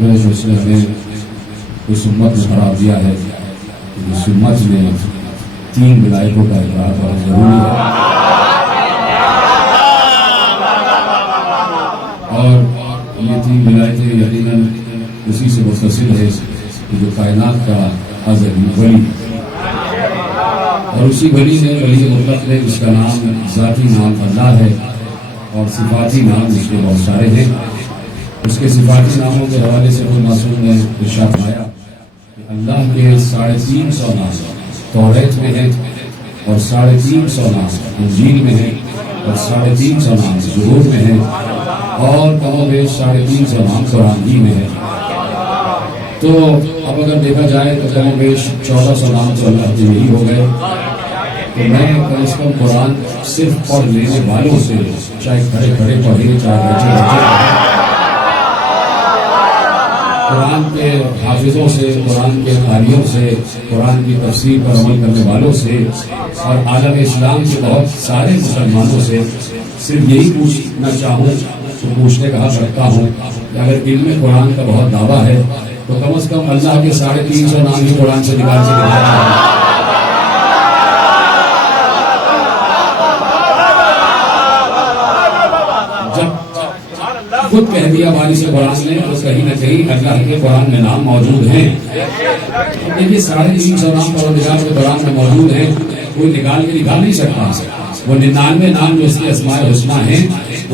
मेरे सिलसिले में उस उम्मत ने करार दिया है कि इस उम्मत में 3 विलायतों का इकरार बहुत जरूरी है और ये 3 विलायतें यकीनन उसी से मुस्तसिल है कि जो कायनात का अज़ली वली और उसी वली ने वली मुतलक है जिसका नाम ज़ाती नाम अल्लाह है और सिफाती नाम जिसके बहुत सारे हैं। उसके सिफाती नामों के हवाले से खुद मासूम ने इरशाद फरमाया कि अल्लाह के 350 नाम तौरात में है और 350 नाम इंजील में है और 350 नाम ज़बूर में है और कमोबेश 350 नाम कुरान में है। तो अब अगर देखा जाए तो कमोबेश 1400 नाम तो अल्लाह के यही हो गए। तो मैं कम से कम कुरान सिर्फ पढ़ लेने वालों से, चाहे खड़े खड़े पढ़े चाहे बैठे बैठे, कुरान के हाफिजों से, कुरान के कारियों से, कुरान की तफसीर पर अमल करने वालों से और आलम इस्लाम के बहुत सारे मुसलमानों से सिर्फ यही पूछना चाहूँ तो पूछने का हक रखता हूँ कि अगर इल्म कुरान का बहुत दावा है तो कम से कम अल्लाह के 350 नाम ही कुरान से निकाल से दिखाया है। खुद कह दिया वारिस कुरान ने तो कहीं न कहीं अल्लाह के कुरान में नाम मौजूद हैं। देखिए 350 नाम परवरदिगार के कुरान में मौजूद हैं, कोई निकाल के दिखा नहीं सकता। वो 99 नाम जो उसके अस्माए हुस्ना हैं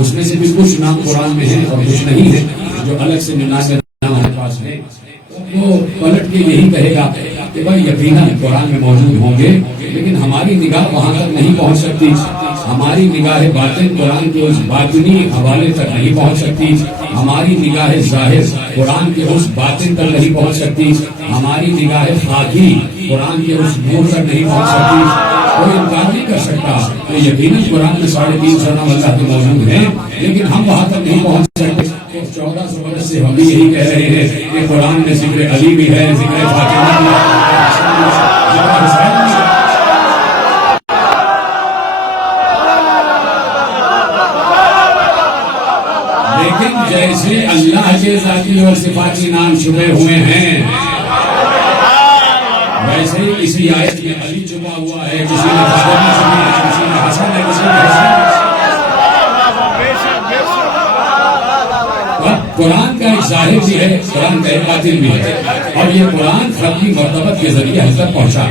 उसमें से भी कुछ नाम कुरान में हैं और कुछ नहीं है, जो अलग से 99 नाम हमारे पास है। वो पलट के यही कहेगा कि भाई यकीनन कुरान में मौजूद होंगे, लेकिन हमारी निगाह वहां तक नहीं पहुंच सकती। हमारी निगाह बातिन कुरान के उस बातिनी हवाले तक नहीं पहुंच सकती। हमारी निगाह जाहिर कुरान के उस बातिन तक नहीं पहुंच सकती। हमारी निगाह खाकी कुरान के उस नूर तक नहीं पहुंच सकती। कोई इनकार नहीं नहीं कर सकता। तो यकीनन कुरान में 350 नाम अल्लाह के मौजूद हैं, लेकिन हम वहां तक नहीं पहुंच सकते। तो 1400 वर्ष से हम भी यही कह रहे हैं कि कुरान में जिक्र अली भी है, जिक्र फातिमा भी है, जिक्र हुसैन भी है। लेकिन जैसे अल्लाह के ज़ाती और सिफाती नाम छुपे हुए हैं, वैसे ही किसी आयत में अली छुपा हुआ है, किसी में फातिमा छुपी है, किसी में हसन है, किसी में हुसैन। कुरान का एक जाहिर भी है, कुरान का एक बातिन भी है, और ये कुरान खत्मी मर्तबत के जरिए हम तक पहुंचा,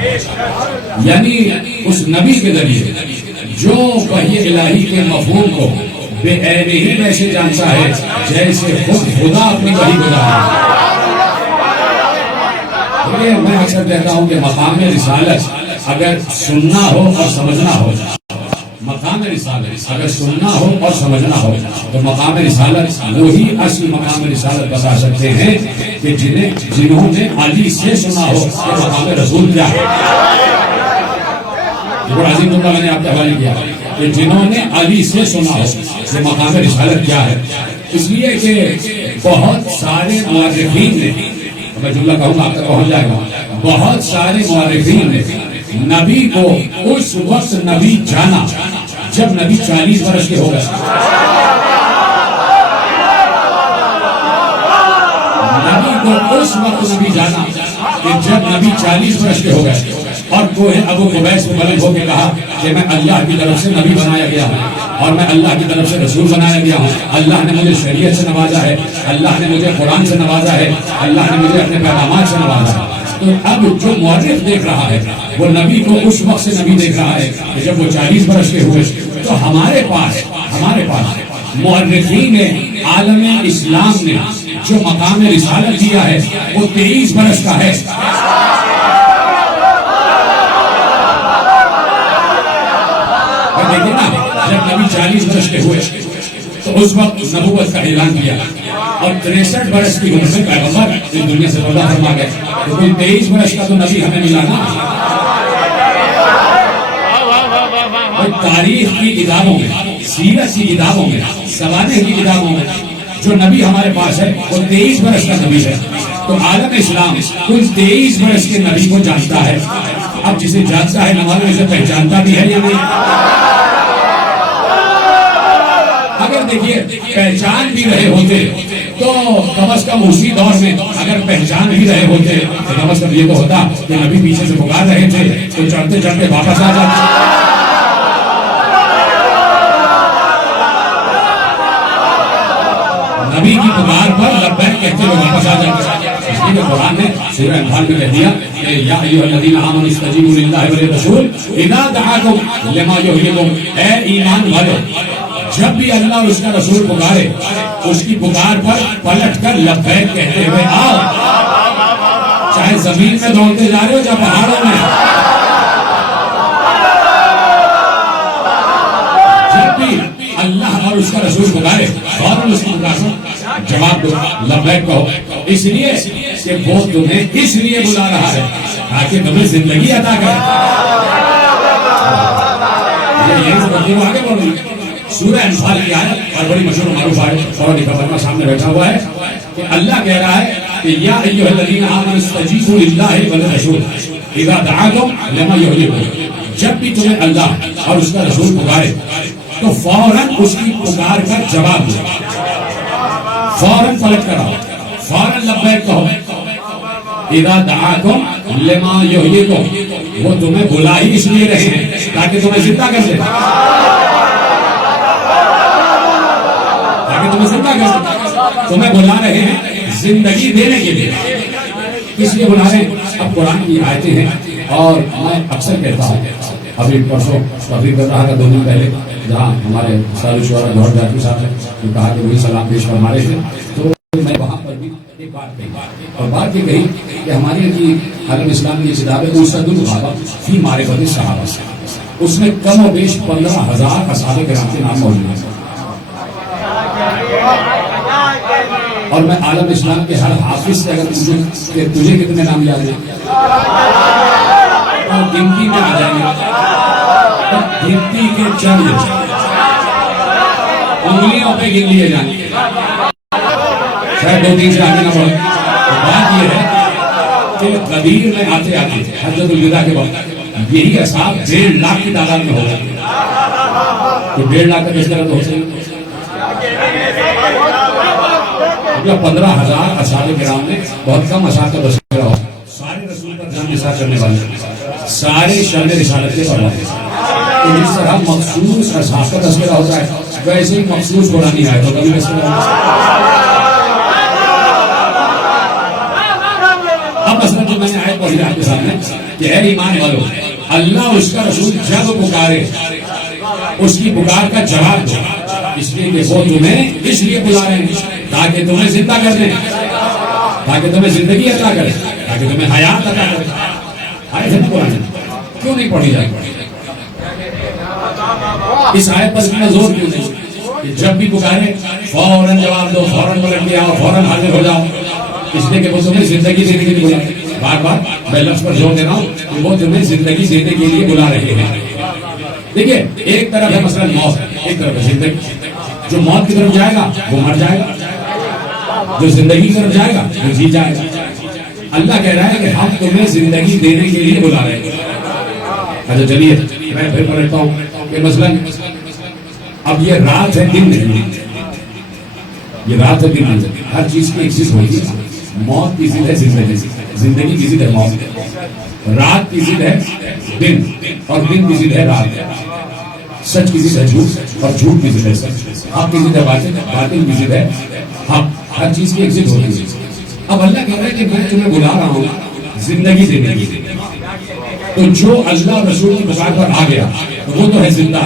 यानी उस नबी के जरिए जो वही इलाही के मफहूम को बेऐन ही वैसे जानता है जैसे खुद खुदा अपनी वही को जानता है। मैं अक्सर कहता हूं कि मकाम रिसालत अगर सुनना हो और समझना हो, मकाम रिसालत अगर सुनना हो और समझना हो, तो मकाम रिसालत वही असली मकाम रिसालत बता सकते हैं कि जिन्होंने अली से सुना हो कि मकाम रसूल क्या है। अजीम जुमला मैंने आपके हवाले किया कि जिन्होंने अली से सुना हो कि मकाम रिसालत क्या है। इसलिए कि बहुत सारे मुअर्रिखीन ने, मैं जुमला कहूंगा आप तक पहुंच जाएगा, बहुत सारे मुअर्रिखीन ने नबी को उस वक्त नबी जाना जब नबी 40 वर्ष के हो गए। नबी को उस वक्त नबी जाना कि जब नबी 40 वर्ष के हो गए, और कोहे अबू कुबैस में बुलंद होकर कहा कि मैं अल्लाह की तरफ से नबी बनाया गया हूँ और मैं अल्लाह की तरफ से रसूल बनाया गया हूँ। अल्लाह ने मुझे शरीयत से नवाजा है, अल्लाह ने मुझे कुरान से नवाजा है, अल्लाह ने मुझे अपने पैगामात से नवाजा है। तो अब जो मुअर्रिख देख रहा है वो नबी को उस वक्त से नबी देख रहा है कि जब वो 40 वर्ष के हुए। तो हमारे पास मुअर्रिखीन आलम इस्लाम ने जो मकाम रिसालत दिया है वो 23 वर्ष का है। देखिए ना, जब नबी 40 वर्ष के हुए तो उस वक्त नबूवत का ऐलान किया और 63 वर्ष की उम्र में पैगंबर इस दुनिया से पर्दा फरमा गए। तो कोई 23 वर्ष का तो नबी हमें मिला ना। और तारीख की किताबों में, सीरत की किताबों में, सवाने की किताबों में जो नबी हमारे पास है वो 23 वर्ष का नबी है। तो आलम इस्लाम कुल 23 वर्ष के नबी को जानता है। अब जिसे जानता है नमाज में से पहचानता भी है या नहीं? अगर देखिए पहचान भी रहे होते तो कम अज कम उसी दौर में अगर पहचान भी रहे होते तो कम अज कम ये तो होता कि नबी पीछे से पुकार रहे थे तो चढ़ते चढ़ते वापस आ जाते। नबी की पुकार पर लब्बैक कहते हुए वापस आ जाते। इसलिए कुरान ने सूरह अनफाल में कह दिया कि या अय्युहल्लज़ीना आमनू इस्तजीबू लिल्लाहि व लिर्रसूल इज़ा दआकुम लिमा युहयिकुम, ऐ ईमान वालों जब भी अल्लाह और उसका रसूल पुकारे उसकी पुकार पर पलट कर लब्बैक कहते हुए आओ। चाहे जमीन में दौड़ते जा रहे हो या पहाड़ों में, जब भी अल्लाह और उसका रसूल पुकारे फौरन उसकी पुकार पर जवाब दो, लब्बैक कहो। इसलिए कि वो तुम्हें इसलिए बुला रहा है ताकि तुम्हें जिंदगी अता करे। यही सब आगे बढ़ रही है। सूरह अनफाल की आयत और बड़ी मशहूर मारूफ आयत और निकलना सामने बैठा हुआ है कि अल्लाह कह रहा है कि या अय्युहल्लज़ीना आमनू इस्तजीबू लिल्लाहि व लिर्रसूल इज़ा दआकुम लिमा युहयिकुम, जब भी तुम्हें अल्लाह और उसका रसूल पुकारे तो फौरन उसकी पुकार का जवाब दो, फौरन पलट कर आओ, फौरन लब्बैक कहो। इज़ा दआकुम लिमा युहयिकुम, वो तुम्हें बुला ही इसलिए रहे हैं ताकि तुम्हें जिंदा कर दे, तुम्हें जिंदा कर, तुम्हें बुला रहे हैं जिंदगी देने के लिए। इसलिए बुला रहे हैं। अब कुरान की आयतें हैं और मैं अक्सर कहता हूँ, अभी परसों तकरीर कर रहा था 2 दिन पहले, जहाँ हमारे सारे शुरा गौर जाती साहब ने कहा कि वही सलाम पेश फरमा रहे थे, तो मैं वहाँ पर भी एक बात कही और बात ये कही कि हमारी की आलम इस्लाम की किताब है उसदुल गहाबा फी मारिफत सहाबा, उसमें कम और बेश 15,000 असहाबे किराम के नाम मौजूद हैं। और मैं आलम इस्लाम के हर हाफिज से अगर पूछूं तुझे कितने नाम याद हैं तो गिनती में आ जाएंगे। गिनती के चंद उंगलियों पे गिन लिए जाएंगे, शायद 2-3 से आगे ना बढ़े। तो बात यह है कि कबीर में आते आते हजरतुल विदा के वक्त यही असहाब 1.5 लाख की तादाद में हो गए। तो 1.5 लाख का किस तरह तो हो सके, 15,000 असहाब किराम में बहुत कम असहाब का तस्करा हो। सारे रसूल पर जान निसार करने वाले, सारे शर्म रिसालत के परवाने। तो जिस तरह मखसूस असहाब का तस्करा होता है, वैसे ही मखसूस कुरानी आए तो कभी अब मसलन जो मैंने आयत पढ़ी आपके सामने कि है ईमान वालों, अल्लाह उसका रसूल जब पुकारे उसकी पुकार का जवाब दो, इसलिए कि वो तुम्हें इसलिए बुला रहे हैं ताकि तुम्हें जिंदा कर दें, ताकि तुम्हें जिंदगी अता करे, ताकि तुम्हें हयात अता करे। आयत है कुरान, क्यों नहीं पढ़ी जाएगी? इस आयत पर इतना जोर क्यों नहीं कि जब भी पुकारे फौरन जवाब दो, फौरन पलट के आओ, फौरन हाजिर हो जाओ, इसलिए कि वो तुम्हें जिंदगी देने के लिए बुला रहे हैं। बार बार मैं लफ्ज पर जोर दे रहा हूँ कि वो तुम्हें जिंदगी देने के लिए बुला रहे हैं। देखिए, एक तरफ है मसलन मौत, एक तरफ है जिंदगी। जो मौत की तरफ जाएगा वो मर जाएगा, जो जिंदगी की तरफ जाएगा वो जी जाएगा। अल्लाह कह रहा है कि हम तुम्हें जिंदगी देने के लिए बुला रहे हैं। अच्छा चलिए मैं फिर पढ़ता हूँ कि मसलन अब ये रात है दिन नहीं, ये रात है दिन नहीं, हर चीज की एक चीज होती है। मौत की जिद है जिंदगी, जिंदगी की जिद है मौत, रात की जिद है दिन, और दिन की जिद है रात। सच की जिद है झूठ, और झूठ की जिद है सच। हक की जिद है बातिल, बातिल की जिद है हक। हर चीज की एक जिद होती है। अब अल्लाह कह रहा है कि मैं तुम्हें बुला रहा हूँ जिंदगी देने के लिए। तो जो अल्लाह रसूल की पुकार पर आ गया तो वो तो है जिंदा।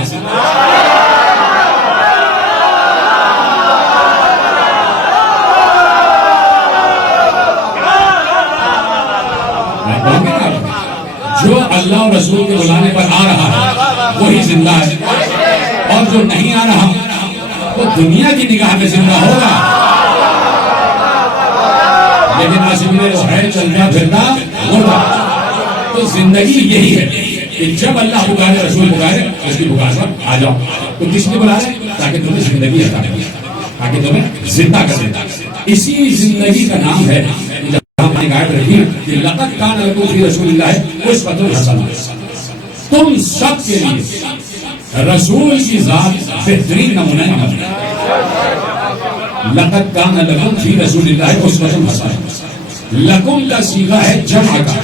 जो अल्लाह और रसूल के बुलाने पर आ रहा है वही जिंदा है, और जो नहीं आ रहा वो दुनिया की निगाह में जिंदा होगा, लेकिन आसिफ में वो है चलता फिरता मुर्दा। तो जिंदगी यही है कि जब अल्लाह पुकारे, रसूल पुकारे, उसकी पुकार पर आ जाओ। तो किसने बुला रहे? ताकि तुम्हें जिंदगी अता करे, ताकि तुम्हें जिंदा कर दे। इसी जिंदगी का नाम है गायब रखी कि लक़द कान लकुम फी रसूलिल्लाह उस्वतुन हसना। तुम सब के लिए रसूल की जात बेहतरीन नमूना है। लक़द कान लकुम फी रसूलिल्लाह उस्वतुन हसना। लकुम का सीगा है जमा का।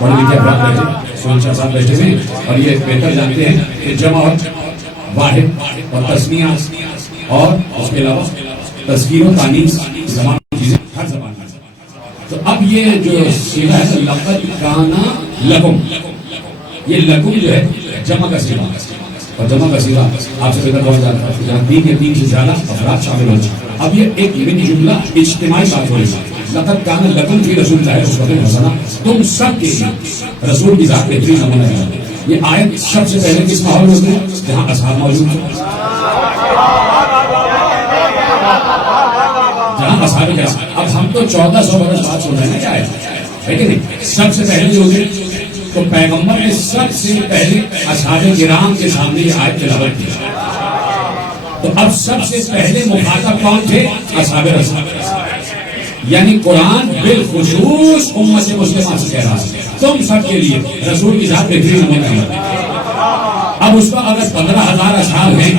पढ़े लिखे अफराद बैठे, सोचा साहब बैठे हैं और ये बेहतर जानते हैं कि जमा और वाहिद और तस्निया और उसके अलावा तस्कीर और तानीस ज़बान की चीजें हर ज़बान में। तो अब ये जो सीगा है लक़द काना लकुम, ये लकुम जो है जमा का सीगा, और जमा का सीगा आपसे बेहतर बहुत ज्यादा जहाँ 3 या 3 से ज्यादा अफराद शामिल हो। अब ये एक मिनी जुमला इज्तिमाई बात हो रही है। लक़द काना लकुम फी रसूलिल्लाह उस्वतुन हसना। तुम सब के रसूल की जात बेहतरीन नमूना है। ये आयत सबसे पहले किस माहौल में होती है? जहाँ असहाब मौजूद थे, जहाँ असहाब के। अब हम तो 1400 बरस बाद सुन रहे हैं, क्या है कि नहीं? सबसे पहले जो होते तो पैगंबर ने सबसे पहले असहाबे किराम के सामने ये आयत तिलावत की। तो अब सबसे पहले मुखातब कौन थे? असहाबे रसूल। यानी कुरान बिलखुसूस उम्मत मुस्लिमा से कह रहा है तुम सब के लिए रसूल की जात बेहतरीन नमूना है। अब उसका अगर 15,000 असहाब हैं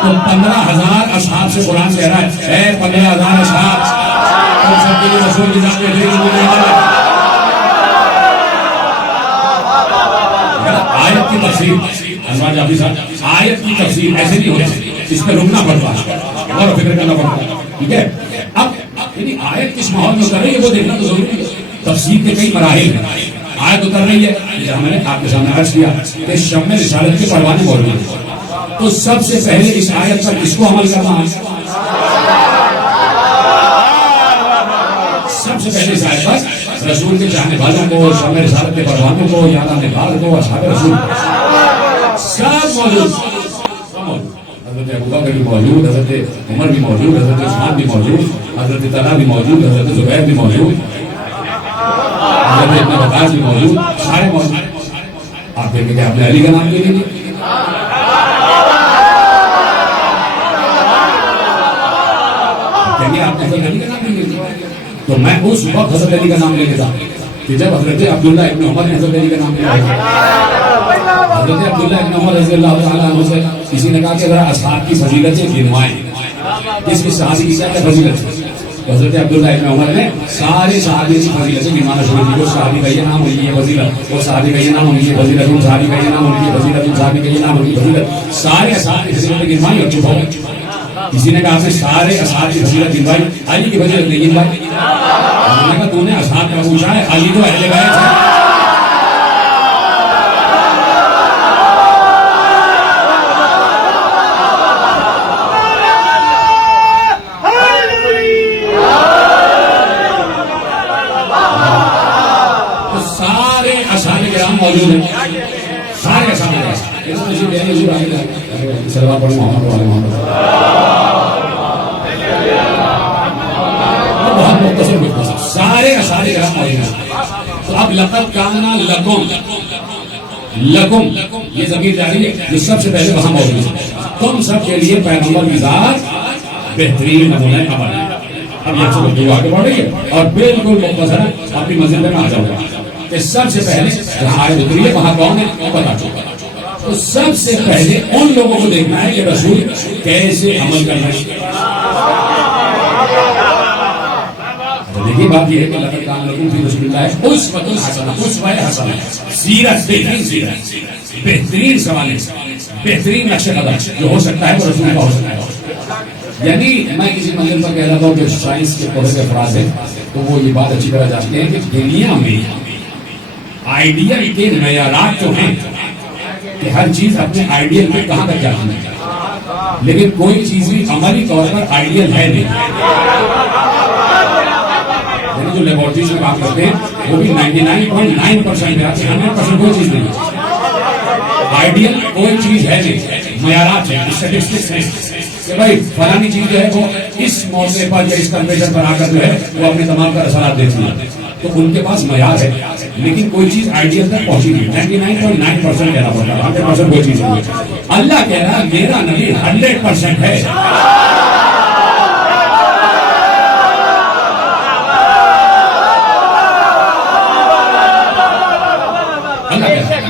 तो 15,000 असहाब से कुरान कह रहा है 15,000 असहाब तुम सबके लिए रसूल की जात बेहतरीन नमूना है। आयत की तफसीर आयत की तफसीर ऐसे नहीं होती, इस पर रुकना पड़ता है और फिक्र करना पड़ता है। ठीक है, अब यानी आयत किस माहौल में उतर रही है वो देखना तो जरूरी है। तफसीर के कई मराहिल हैं। आयत उतर रही है, मैंने आपके सामने अर्ज किया कि शम्मे रिसालत के परवाने मौजूद हैं। तो सबसे पहले इस आयत पर किसको अमल करना है? सबसे पहले इस आयत पर रसूल के चाहने वालों को, शम्मे रिसालत के परवानों को, याद आने वालों को, असहाबे रसूल सब मौजूद। हज़रत अबू बकर भी मौजूद, हज़रत उमर भी मौजूद, हज़रत उस्मान भी मौजूद, हज़रत तलहा भी मौजूद, हज़रत ज़ुबैर भी मौजूद, हज़रत इब्न अब्बास भी मौजूद, सारे मौजूद। आप कहेंगे कि आपने अली का नाम ले लिया, कहेंगे आपने हजरत अली का नाम ले लिया। तो मैं उस वक्त हजरत अली का नाम ले लेता कि जब हजरत अब्दुल्लाह इब्न उमर ने हजरत अली का नाम लिया। हजरत अब्दुल्लाह इब्न उमर रज़ियल्लाहु ताला अन्हु से किसी ने कहा कि जरा असहाब की फजीलतें गिनवाएं, किसकी सहाबी की क्या क्या फजीलत है। तो हजरत अब्दुल्लाह इब्न उमर ने सारे सहाबी की फजीलतें गिनवाना शुरू की। वो सहाबी का ये नाम, उनकी ये फजीलत, वो सहाबी का ये नाम, उनकी फजीलत, उन सहाबी का ये नाम, उनकी फजीलत, उन सहाबी का ये नाम, उनकी फजीलत, सारे असहाब की फजीलतें गिनवाई और चुप हो गए। किसी ने कहा आपने सारे असहाब की फजीलत गिनवाई, अली की फजीलत नहीं गिनवाई। उन्होंने कहा तूने असहाब का पूछा है, अली तो अहले बैत है। तो सारे असहाब किराम मौजूद हैं, सारे असहाब सलवार पढ़ो मोहम्मद वाले मोहम्मद। बहुत मुख्तसर सारे असारे ग्राम मौजूद हैं। तो अब लक़द काना लकुम, लकुम ये ज़मीर जारी है, ये सबसे पहले वहां मौजूद है। तुम सब के लिए पैगंबर की ज़ात बेहतरीन नमूना अमल है। अब ये सब दुआ आगे बढ़ रही है और बिल्कुल मुख्तसर अपनी मंजिल में आ जाऊंगा कि सबसे पहले जहां आए उतरी है वहां कौन है वो बता चुका। तो सबसे पहले उन लोगों को देखना है कि रसूल कैसे अमल कर रहे हैं। देखिए बात यह है कि लक़द काना लकुम फ़ी रसूलिल्लाह उस्वतुन हसना, उस्वा हसना, सीरत बेहतरीन, सीरत बेहतरीन सवाल, बेहतरीन नक्शे कदम जो हो सकता है वो रसूल का हो सकता है। यानी मैं किसी मंजिल पर कह रहा था कि साइंस के पढ़े के अफराज है तो वो ये बात अच्छी तरह जानते हैं कि दुनिया में आइडियल के मयारात तो हैं कि हर चीज अपने आइडियल पे कहां तक जाती है, लेकिन कोई चीज भी अमली तौर पर आइडियल है नहीं। जो लेबोरेटरीज में काम करते हैं वो भी 99.9% पे आते हैं, 100% कोई चीज नहीं। आइडियल कोई चीज है नहीं, मयारात है, स्टैटिस्टिक्स है कि भाई फलानी चीज है वो इस मौके पर या इस टेम्परेचर पर आकर जो है वो अपने तमाम का असरात देती है। तो उनके पास मयार है, लेकिन कोई चीज आइडियल तक पहुंची नहीं। 99.9% कहना पड़ता है, 100% कोई चीज नहीं। अल्लाह कह रहा है मेरा नबी 100% है।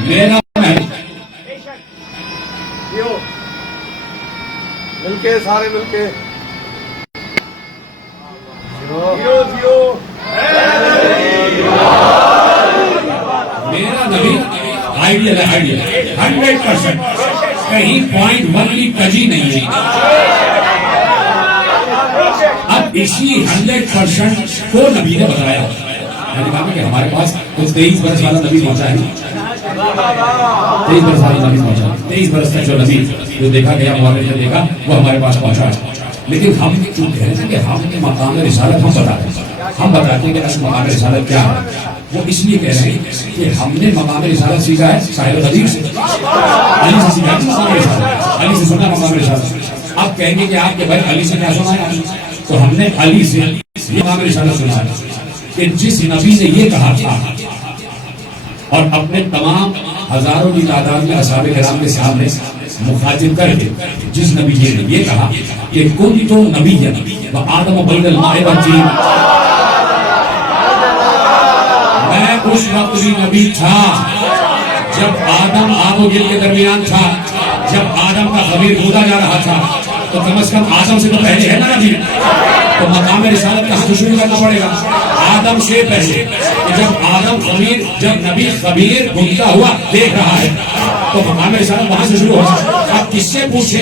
मेरा मिलके सारे मिलके मेरा नबी आइडियल है, आइडियल 100%, कहीं 0.1 की कजी नहीं है। अब इसी 100% को नबी ने बताया। मैंने कहा कि हमारे पास तो 23 बरस वाला नबी पहुंचा है, 23 बरस वाला नबी पहुंचा, 23 बरस तक जो नबी जो देखा गया मुआविया ने देखा वो हमारे पास पहुंचा है। लेकिन हम जो कह रहे थे कि हमने मकाम रिसालत हम बताते हैं, हम बताते हैं कि असल मकाम रिसालत क्या है। वो इसलिए कह रहे हैं कि हमने मकाम रिसालत सीखा है साहिब गदीर से, अली से सीखा है मकाम रिसालत, अली से सुना मकाम रिसालत। अब कहेंगे कि आपके भाई अली से क्या सुना है, तो हमने अली से मकाम रिसालत सुना है कि जिस नबी ने ये कहा था और अपने तमाम हजारों की तादाद में असहाबे किराम के सामने मुखातिब करके जिस नबी ने ये कहा कि कुन तो नबी व आदम बैनल माए व तीन, मैं उस वक्त भी नबी था जब आदम आबो गिल के दरमियान था, जब आदम का खमीर कूदा जा रहा था। तो कम से कम आदम से तो पहले है ना नबी, तो मकाम रिसालत कहां से शुरू करना पड़ेगा, आदम से पहले। जब आदम खमीर, जब नबी खमीर घूमता हुआ देख रहा है तो मकाम रिसालत वहां से शुरू होगा। आप किससे पूछे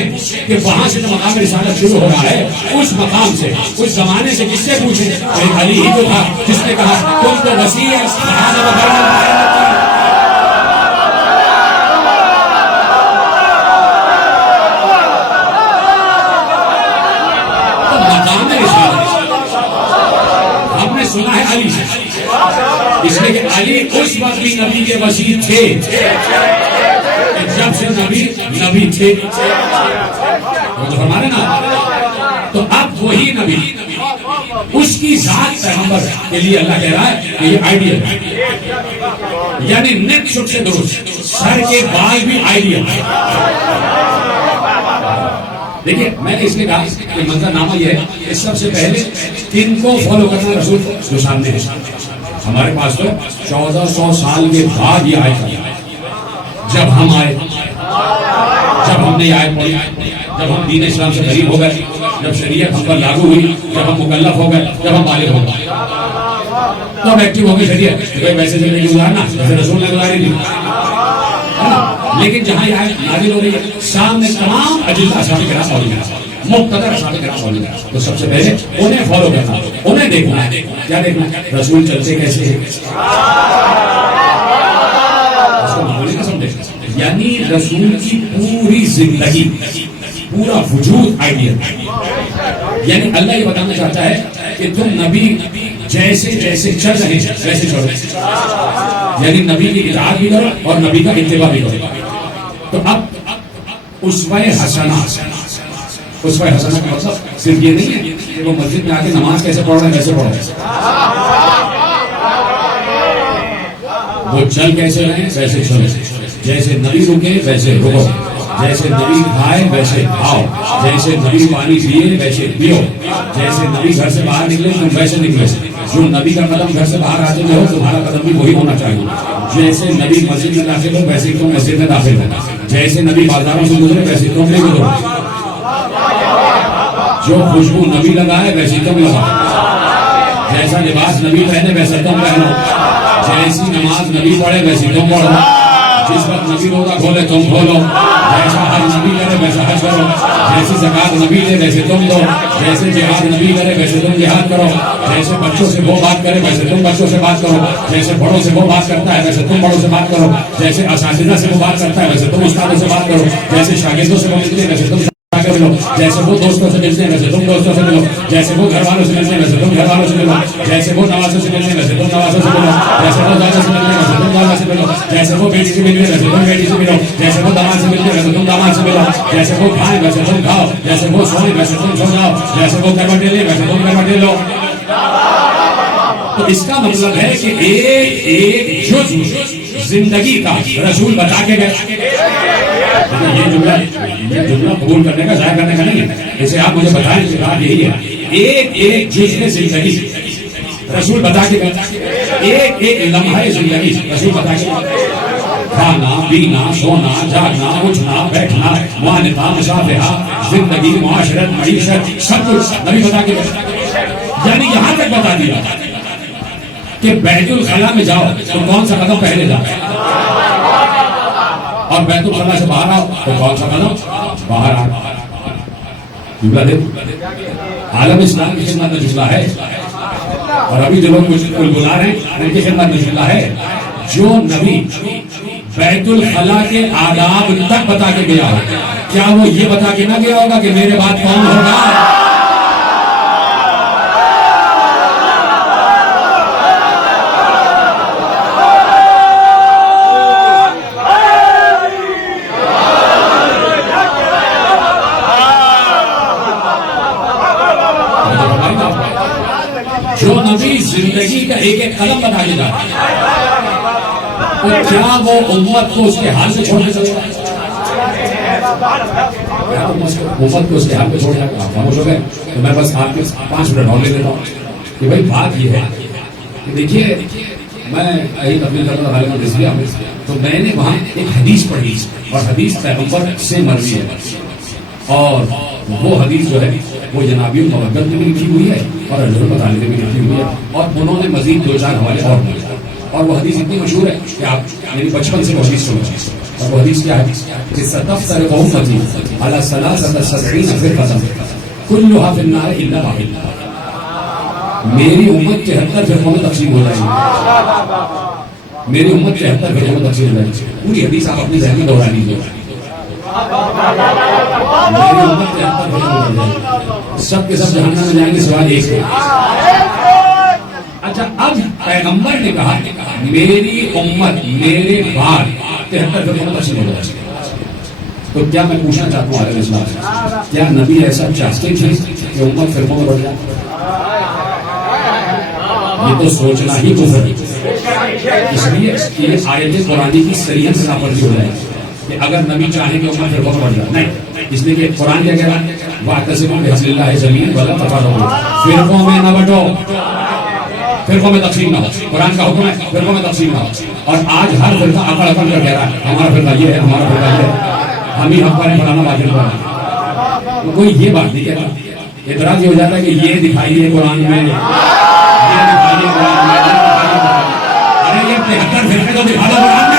कि वहां से तो मकाम रिसालत शुरू हो रहा है, उस मकाम से, उस जमाने से किससे पूछे? अली ही तो था जिसने कहा तुम तो वसी है। हमने सुना है अली से, इसलिए कि अली उस वक्त भी नबी के वसी थे जब से नबी थे, वो तो हमारे ना। तो अब वही नबी, उसकी जात पैगंबर के लिए अल्लाह कह रहा है कि ये आइडियल है, यानी नेक शुभ से दुरुस्त, सर के बाल भी आइडियल। देखिए मैंने इसलिए कहा कि मंजरनामा यह है कि सबसे पहले किनको फॉलो करना, रसूल जो सामने है। हमारे पास तो 1400 साल के बाद ये आयत आई। जब हम आए, जब हमने आयत पढ़ी, जब हम दीन इस्लाम से करीब हो गए, जब शरीयत हम पर लागू हुई, जब हम मुकल्लफ हो गए, जब हम बालिग हो गए, तो हम एक्टिव हो गए शरीयत। तो वैसे जिंदगी गुजारना जैसे रसूल ने गुजारी थी, है ना। लेकिन जहां यह आयत नाज़िल हो रही है, सामने तमाम अजिल्ला असहाबे किराम मौजूद हैं, मुक़्तदर असहाबे किराम मौजूद हैं। तो सबसे पहले उन्हें फॉलो करना, उन्हें देखना है। क्या देखना? रसूल चलते कैसे हैं, समझे? यानी रसूल की पूरी जिंदगी, पूरा वजूद आइडियल। यानी अल्लाह ये बताना चाहता है कि तुम नबी जैसे जैसे चल रहे वैसे चलो, यानी नबी की इताअत भी करो और नबी का इत्तिबा भी करो। तो अब उसवे हसना, उसवे हसना का मतलब सिर्फ ये नहीं है कि वो मस्जिद में आके नमाज कैसे पढ़ रहे हैं वैसे पढ़ रहे हैं, वो चल कैसे रहे वैसे चलो, जैसे नबी रुके वैसे रुको, जैसे नबी खाए वैसे खाओ, जैसे नबी पानी पिए वैसे पियो, जैसे नबी घर से बाहर निकले तुम वैसे निकले, जो नबी का कदम घर से बाहर आते हो तुम्हारा कदम भी वही होना चाहिए, जैसे नबी मस्जिद में दाखिल हो वैसे तुम मस्जिद में दाखिल हो, जैसे नबी बाजारों से गुजरे वैसे तुम भी गुजरो, जो खुशबू नबी लगाए वैसे तुम लगाओ, जैसा लिबास नबी पहने वैसा तुम पहनो, जैसी नमाज नबी पढ़े वैसी तुम पढ़ो, जिस वक्त नबी रोजा खोले तुम खोलो, जैसा हज नबी करे वैसा हज करो, जैसी ज़कात नबी दे वैसे तुम दो, जैसे जिहाद नबी करे वैसे तुम जिहाद करो, जैसे बच्चों से वो बात करे वैसे तुम बच्चों से बात करो, जैसे बड़ों से वो बात करता है वैसे तुम बड़ों से बात करो, जैसे असातिज़ा से वो बात करता है वैसे तुम उस्तादों से बात करो, जैसे शागिर्दों से वो मिलते हैं वैसे तुम मिलो, जैसे वो दोस्तों से मिलते हैं वैसे तुम दोस्तों से मिलो, जैसे वो घर वालों से मिलते हैं वैसे तुम घर वालों से मिलो, जैसे वो नवाजों से मिलते हैं वैसे तुम नवाजों से मिलो, जैसे वो दादा से मिलते हैं वैसे तुम दादा से मिलो, जैसे वो बेटी से मिलते हैं वैसे तुम बेटी से मिलो, जैसे वो दामाद से मिलते हैं वैसे तुम दामाद से मिलो, जैसे वो खाए वैसे तुम खाओ, जैसे वो सोए वैसे तुम सो जाओ, जैसे वो करवटें ले वैसे तुम करवटें लो। तो इसका मतलब है कि एक एक जुज़ जिंदगी का रसूल बता के गए। ये जुमला कबूल करने का, जाहिर करने का नहीं है, इसे आप मुझे बताएं कि बात यही है। एक एक जुज़ में जिंदगी रसूल बता के गए, एक एक लम्हा जिंदगी रसूल बता के गए। खाना पीना सोना जागना उठना बैठना मान्यता मुसाफिहा जिंदगी मुआशरत मईशत सब कुछ नबी बता के गए। यानी यहां तक बता दिया कि बैतुल खला में जाओ तो कौन सा कदम पहले जाओ, और बैतुल खला से बाहर आओ तो कौन सा कदम बाहर आओ। आलम इस्लाम की खिदमत में जुमला है, और अभी जो लोग बुला रहे हैं उनकी खिदमत में जुमला है। जो नबी बैतुल खला के आदाब तक बता के गया हो, क्या वो ये बता के ना गया होगा कि मेरे बाद कौन होगा? जो नबी जिंदगी का एक एक कदम बता के जाता है, तो क्या वो उम्मत को उसके हाल में छोड़ देगा? उम्मत को उसके हाल में छोड़ जाएगा? आप खामोश हो गए तो मैं बस आपके 5 मिनट और ले लेता हूँ कि भाई बात ये है कि देखिए मैं यही तकलीफ करता था इसलिए, तो मैंने वहाँ एक हदीस पढ़ी और हदीस पैगंबर से मर्जी है, और वो हदीस जो है वो जनाबियों मवद्दत में भी लिखी हुई है और हज़रत बताने में भी लिखी हुई है, और उन्होंने मजीद 2-4 हवाले और दिए, और वो हदीस इतनी मशहूर है कि आप मेरी बचपन से वो हदीस सुनो। और वो हदीस क्या है कि सतफ्तर उम्मती अला सलासत सबईन फिरक़तन कुल्लुहा फिन्नार इल्ला वाहिद। मेरी उम्मत 73 फिरकों में तकसीम हो जाएगी, मेरी उम्मत 73 फिरकों में तकसीम हो जाएगी। पूरी हदीस आप अपनी ज़हन में दोहरा लीजिए। मेरी उम्मत 73 फिरकों में जाएगी, सब के सब जहन्नम में जाएंगे सिवाय एक के। अच्छा, अब पैगंबर ने कहा मेरी उम्मत मेरे बाद 73 फिरकों में तकसीम हो जाएगी। तो क्या मैं पूछना चाहता हूँ आलम इस्लाम से, क्या नबी ऐसा चाहते थे कि उम्मत फिरकों में बढ़ जाए? ये तो सोचना ही कुफ्र है। इसलिए ये आयत कुरानी की सरीहत से नापर्दी हो जाए कि अगर नबी चाहे कि उम्मत फिरकों में बढ़ जाए, नहीं, इसलिए कि कुरान क्या कह रहा है, वातसिमू बिहब्लिल्लाह जमीअन वला तफर्रकू, फिरकों में न बंटो, फिरकों में तकसीम ना हो। कुरान का हुक्म है फिरकों में तकसीम ना हो। और आज हर फिरका अकड़ अकड़ कर कह रहा है हमारा फिरका ये है, हमारा फिरका ये है, हम ही हम पर फलाना वाजिब है। तो कोई ये बात नहीं कहता, इतराज ये हो जाता है कि ये दिखाइए कुरान में, ये दिखाइए कुरान में, अरे ये 73 फिरके तो दिखा दो कुरान में।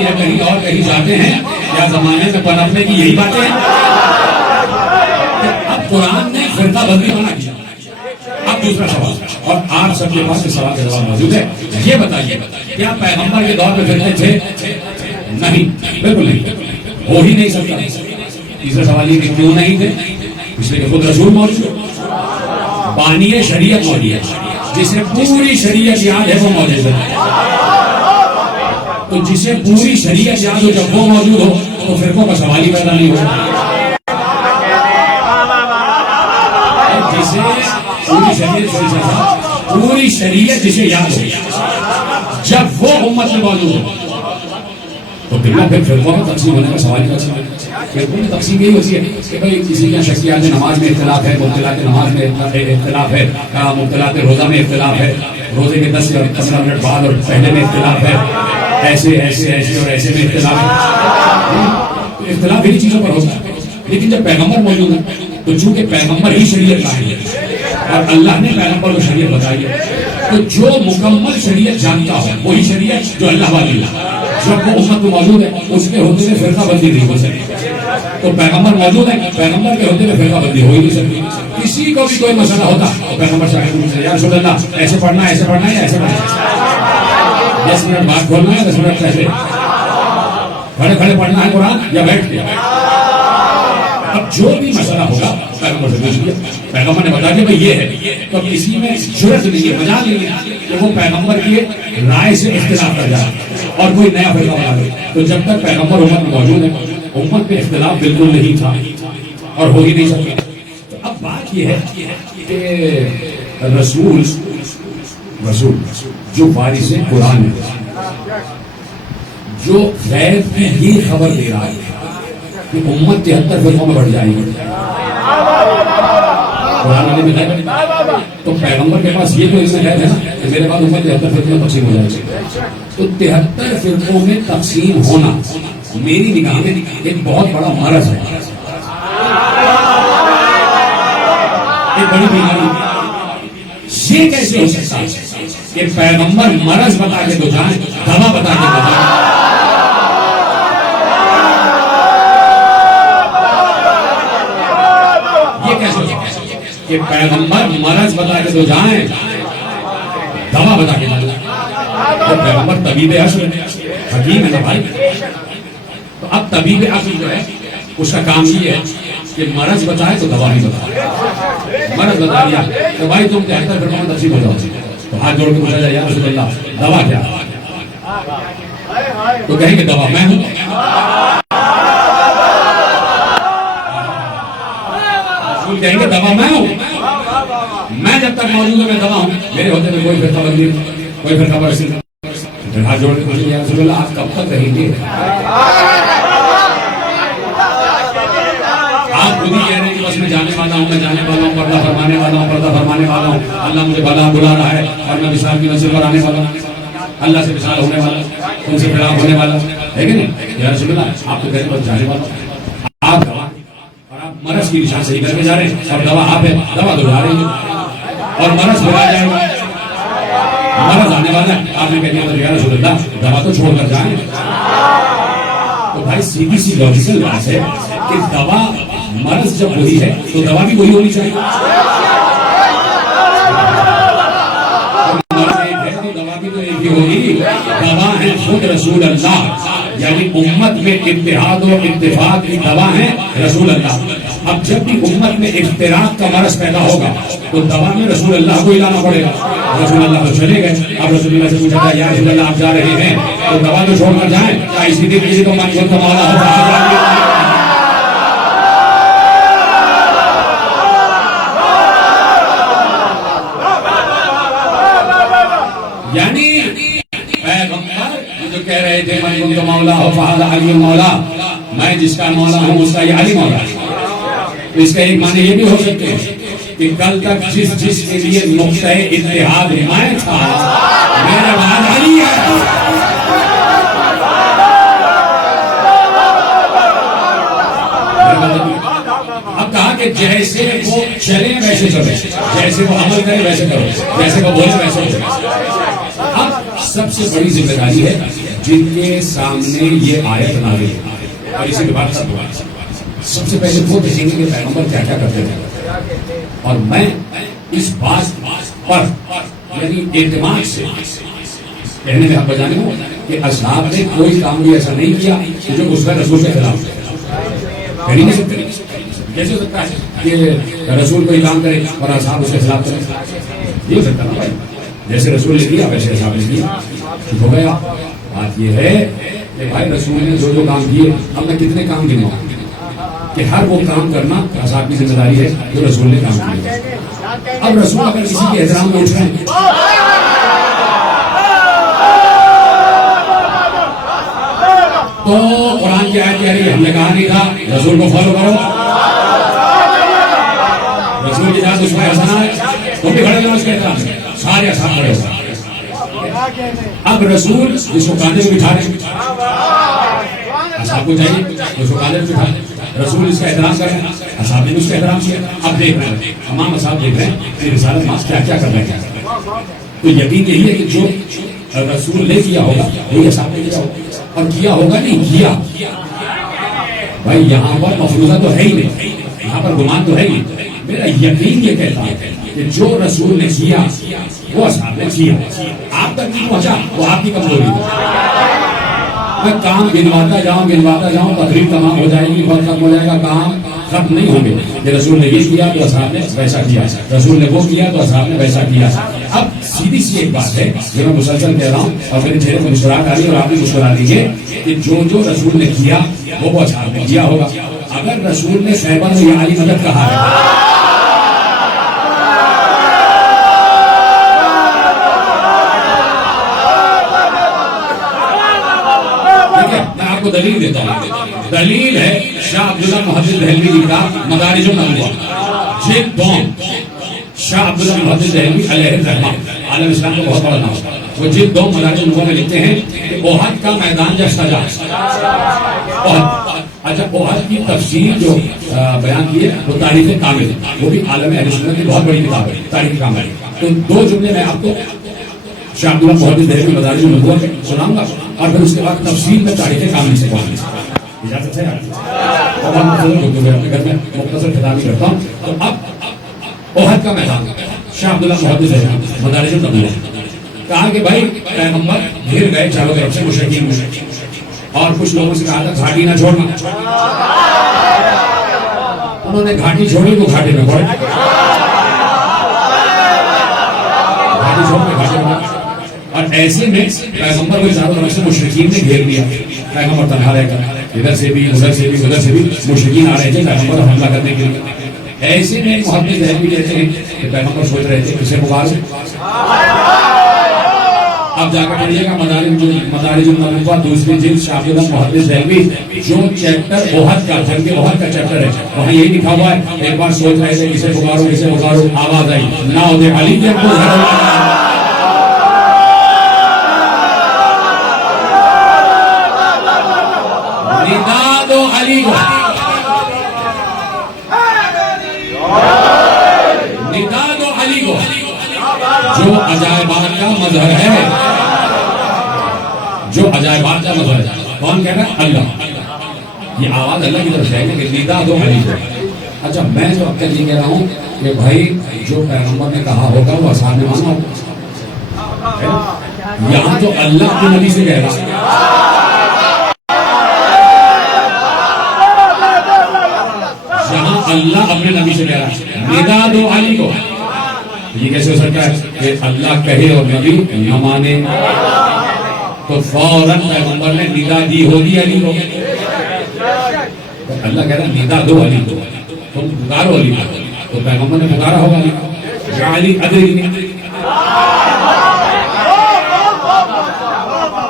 है कहीं और कहीं जाते हैं या जमाने में पनपने की यही बातें हैं। अब कुरान ने फिरका बंदी मना किया। अब दूसरा सवाल, और आप सबके पास इस सवाल का जवाब मौजूद है, ये बताइए क्या पैगंबर के दौर में फिरके थे? नहीं, बिल्कुल नहीं, हो ही नहीं सकता। तीसरा सवाल ये कि क्यों नहीं थे? इसलिए खुद रसूल मौजूद, बानिए शरीयत मौजूद है, जिसे पूरी शरीयत याद है वो मौजूद है। तो जिसे पूरी शरीयत याद हो, जब वो मौजूद हो तो फिरकों का सवाल ही पैदा नहीं होगा। जिसे पूरी शरीयत जिसे याद हो, जब वो उम्मत में मौजूद हो तो फिर फिरकों में तकसीम होने का सवाल ही नहीं। फिरकों में तकसीम यही होती है कि भाई किसी का शख्सियात नमाज में इख्तिलाफ है, मुब्तला के नमाज में इख्तिलाफ है, मुब्तला के रोजा में इख्तिलाफ है, रोजे के 10 या 15 मिनट बाद और पहले में इख्तिलाफ है, ऐसे ऐसे ऐसे और ऐसे में इख्तिलाफ, इख्तिलाफ इन्हीं चीजों पर होता है। लेकिन जब पैगंबर मौजूद है तो चूंकि पैगंबर ही शरीयत लाई है और अल्लाह ने पैगंबर को शरीयत बताई है, तो जो मुकम्मल शरीयत जानता हो वही शरीयत जो अल्लाह वाली है, जब वो उम्मत में मौजूद है उसके होते हुए फिरका बंदी नहीं हो सकती। तो पैगंबर मौजूद है, पैगंबर के होते हुए फिरका बंदी हो ही नहीं सकती। किसी को भी कोई मसला होता तो पैगंबर साहब या रसूल अल्लाह ऐसे पढ़ना है, ऐसे पढ़ना है, ऐसे पढ़ना है, 10 मिनट बाद खोलना है, 10 मिनट पहले खड़े खड़े पढ़ना है कुरान या बैठ के। अब जो भी मसला होगा पैगंबर से पूछिए, पैगंबर ने बता दिया भाई ये है, तो अब इसी में जरूरत नहीं है, मजाक नहीं है कि वो पैगंबर की राय से इख्तिलाफ कर जाए और कोई नया फैसला बना दे। तो जब तक पैगंबर उम्मत में मौजूद है, उम्मत में इख्तिलाफ बिल्कुल नहीं था और हो ही नहीं सकता। तो अब बात यह है कि रसूल जो वारिस कुरान है, जो गैब की ये खबर दे रहा है कि उम्मत 73 फिरकों में बढ़ जाएगी, कुरान में बताया, तो पैगंबर के पास ये तो इसमें है ना कि मेरे बाद उम्मत 73 फिरकों में तकसीम हो जाएगी। तो 73 फिरकों में तकसीम होना मेरी निगाह में एक बहुत बड़ा मरज है, एक बड़ी बीमारी। ये कैसे हो सकता है कि पैगंबर मरज बता के तो जाए, दवा बता के तो जाए? ये कैसे हो सकता है कि पैगंबर मरज बता के तो जाए, दवा बता के जाए? तो पैगंबर तबीब असल हकीम है ना भाई। तो अब तबीब असल जो है उसका काम ये है कि मरज बताए तो दवा नहीं बताए। मरज बता दिया तो भाई तुम 73 फिरकों में तकसीम हो जाओ, तो हाथ जोड़ के पूछा जाए या रसूल अल्लाह दवा क्या? तो कहेंगे दवा मैं हूं। रसूल कहेंगे दवा मैं हूं, मैं जब तक मौजूद हूं मैं दवा हूं, मेरे होते में कोई फिरका बंदी, कोई फिरका बरसी। हाथ जोड़ के पूछे या रसूल अल्लाह आप कब तक रहेंगे? आप खुद ही कह रहे हैं कि बस मैं जाने वाला हूँ, मैं जाने वाला हूँ, पर्दा फरमाने वाला हूँ, पर्दा फरमाने वाला हूँ, अल्लाह मुझे भला बुला रहा है और मैं विशाल की मंजिल पर आने वाला हूँ, अल्लाह से विशाल होने वाला, तुमसे खिलाफ होने वाला है कि नहीं? या रसूल अल्लाह आप तो कहते बस जाने वाला, आप दवा और आप मरज की निशान सही करके जा रहे हैं और दवा आप है, दवा तो जा रही है और मरज बुला जाएगा, मरज आने वाला है। आपने कह दिया या रसूल अल्लाह दवा तो छोड़कर जाए। तो भाई सीधी सी लॉजिकल बात है कि दवा मर्ज जब वही है तो दवा भी वही होनी चाहिए। तो दवा भी तो एक ही होगी। दवा है खुद रसूल अल्लाह, यानी उम्मत में इत्तेहाद और इत्तेफाक की दवा है रसूल अल्लाह। अब जब भी उम्मत में इख्तिलाफ का मरज पैदा होगा तो दवा में रसूल अल्लाह को लाना पड़ेगा। रसूल अल्लाह तो चले गए, अब रसूल अल्लाह से पूछा था या रसूल अल्लाह आप जा रहे हैं तो दवा तो छोड़कर जाएं, इसी दिन किसी को मन को माला होगा अली मौला, मैं जिसका मौला हूँ उसका ये अली मौला। तो इसका एक माने ये भी हो सकते हैं कि कल तक जिसके लिए नुक्ता इत्तेहाद मैं था, मेरा बाद अली है। अब कहा कि जैसे वो चले वैसे चले, जैसे वो अमल करे वैसे करो, जैसे वो बोले वैसे बोलो। अब सबसे बड़ी जिम्मेदारी है जिनके सामने ये आयत नाज़िल है, और इसी के बाद सब हुआ। सबसे पहले वो देखेंगे कि पैगंबर क्या क्या करते थे, और मैं इस बात पर यानी एतमाद से कहने में आप बजाने हो कि असहाब ने कोई काम भी ऐसा नहीं किया कि जो उसका रसूल के खिलाफ है। कर ही नहीं सकते। कैसे हो सकता है कि रसूल कोई काम करे और असहाब उसके खिलाफ करे? ये हो सकता ना भाई, जैसे रसूल ने किया वैसे असहाब ने किया, हो गया। बात ये है कि भाई रसूल ने जो जो काम किए, अब मैं कितने काम गिनवाऊं कि हर वो काम करना असहाब की जिम्मेदारी है जो रसूल ने काम किया। अब रसूल अगर किसी के एहतराम में उठ रहे हैं तो कुरान की आयत कह रही है हमने कहा नहीं था रसूल को फॉलो करो, रसूल की जात उसमें हसना है, तुम भी खड़े हो उसके एहतराम में, सारे असहाब खड़े हो। अब रसूल जिसको कांधे में बिठा रहे असहाब को चाहिए उसको कांधे में बिठा, रसूल इसका एहतराम कर रहे हैं, असहाब ने उसका एहतराम किया। अब देख रहे हैं तमाम असहाब देख रहे हैं कि रिसालत मास क्या क्या कर रहे हैं। तो यकीन यही है कि जो रसूल ने किया होगा वही असहाब ने किया होगा, और किया होगा नहीं किया। भाई यहाँ पर मफरूजा तो है ही नहीं, यहाँ पर गुमान तो है ही नहीं। मेरा यकीन ये कहता है कि जो रसूल ने किया वो असहाब ने किया, आप तक नहीं पहुंचा वो आपकी कमजोरी है। मैं काम गिनवाता जाऊं तकरीब तमाम हो जाएगी, बहुत खत्म हो जाएगा, काम खत्म नहीं होंगे। कि रसूल ने ये किया तो असहाब ने वैसा किया, रसूल ने वो किया तो असहाब ने वैसा किया। अब सीधी सी एक बात है जो मैं मुसलसल कह रहा हूँ और मेरे चेहरे पर मुस्कुराहट आ रही है और आप भी मुस्कुरा दीजिए कि जो जो रसूल ने किया वो असहाब ने किया होगा। अगर रसूल ने खैबर में या अली मदद कहा है आपको दलील देता हूं। दलील है शाह अब्दुल्ला मुहद्दिस दहलवी जी का मदारिजुन नबुव्वा, जिल्द 2। शाह अब्दुल्ला मुहद्दिस दहलवी अलैहिर्रहमा, आलम इस्लाम का बहुत बड़ा नाम है। वो जिल्द 2 मदारिजुन नबुव्वा में लिखते हैं कि ओहद का मैदान जब सजा, अच्छा ओहद की तफसीर जो बयान की है वो तारीख कामिल, वो भी आलम अहले सुन्नत की बहुत बड़ी किताब है तारीख कामिल। तो दो जुमले मैं आपको शाह अब्दुल्ला मुहद्दिस दहलवी मदारिजुन नबुव्वा में सुनाऊंगा और फिर उसके बाद तफसील में तारीख कामिल से पहुंचेंगे। इजाजत है अब हम अपने घर में मुख्तसर खिताबी करता हूँ। तो अब ओहद का मैदान, शाह अब्दुल्ला मुहद्दिस दहलवी मदारिजुन नबुव्वा, कहा कि भाई पैगंबर घिर गए चारों तरफ से मुशरिकीन में, और कुछ लोगों से कहा था घाटी ना छोड़ना, उन्होंने घाटी छोड़ी तो घाटी में पड़े, घाटी छोड़ के घाटी में। और ऐसे में पैगंबर को चारों तरफ से मुशरिकीन ने घेर लिया, पैगंबर तन्हा रहेगा, इधर से भी उधर से भी उधर से भी मुशरिकीन आ रहे थे पैगंबर हमला करने के लिए। ऐसे में मुहद्दिस दहलवी कहते हैं कि पैगंबर सोच रहे थे किसे पुकारो। अब जाकर पढ़िएगा मदारिजुन नबुव्वा दूसरी जिल्द शाह अब्दुल्ला मुहद्दिस दहलवी, जो चैप्टर ओहद का, जंग ओहद का चैप्टर है, वहाँ यही लिखा हुआ है। एक बार सोच रहे थे किसे पुकारो, आवाज आई ना दे अली के निदा दो अली को, निदा दो अली को, जो अजायबात का मजहर है, जो अजायबात का मजहर है। कौन कह रहा है? अल्लाह। ये आवाज अल्लाह की तरफ से है कि निदा दो अली को। अच्छा मैं जो अब तक ये कह रहा हूँ कि भाई जो पैगंबर ने कहा होगा वो असहाब ने माना होगा। यहाँ तो अल्लाह अपने नबी से कह रहा है, अल्लाह अपने नबी से कह रहा है निदा दो अली को। ये कैसे हो सकता है कि अल्लाह कहे और नबी न माने? तो फौरन पैगंबर ने निदा दी होगी अली को। तो अल्लाह कह रहा है निदा दो अली को, तुम पुकारो अली को, तो पैगंबर ने पुकारा होगा अली को, या अली अदरी।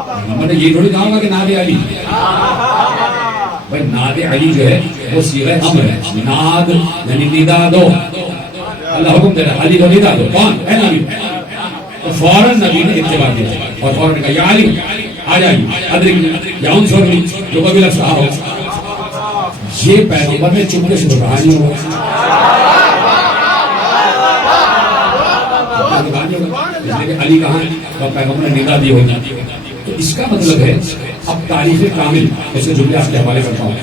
पैगंबर मैंने ये थोड़ी कहा होगा कि नादे अली, भाई नादे अली जो है वो सीगा अम्र है। नाद यानी निदा दो, अल्लाह हुक्म दे रहा है, अली को निदा दो, कौन है नबी, तो फौरन नबी ने इत्तिबा किया और फौरन कहा या अली आ जाइए, अदरिक या उनसुरनी, जो कभी लफ्ज़ कहा हो। ये पैगंबर ने चुपके से कहा नहीं होगा, अली कहाँ तो पैगंबर ने निदा दी होगी। तो इसका मतलब है, अब तारीफ कामिल ऐसे जुमले आपके हवाले करता हूँ।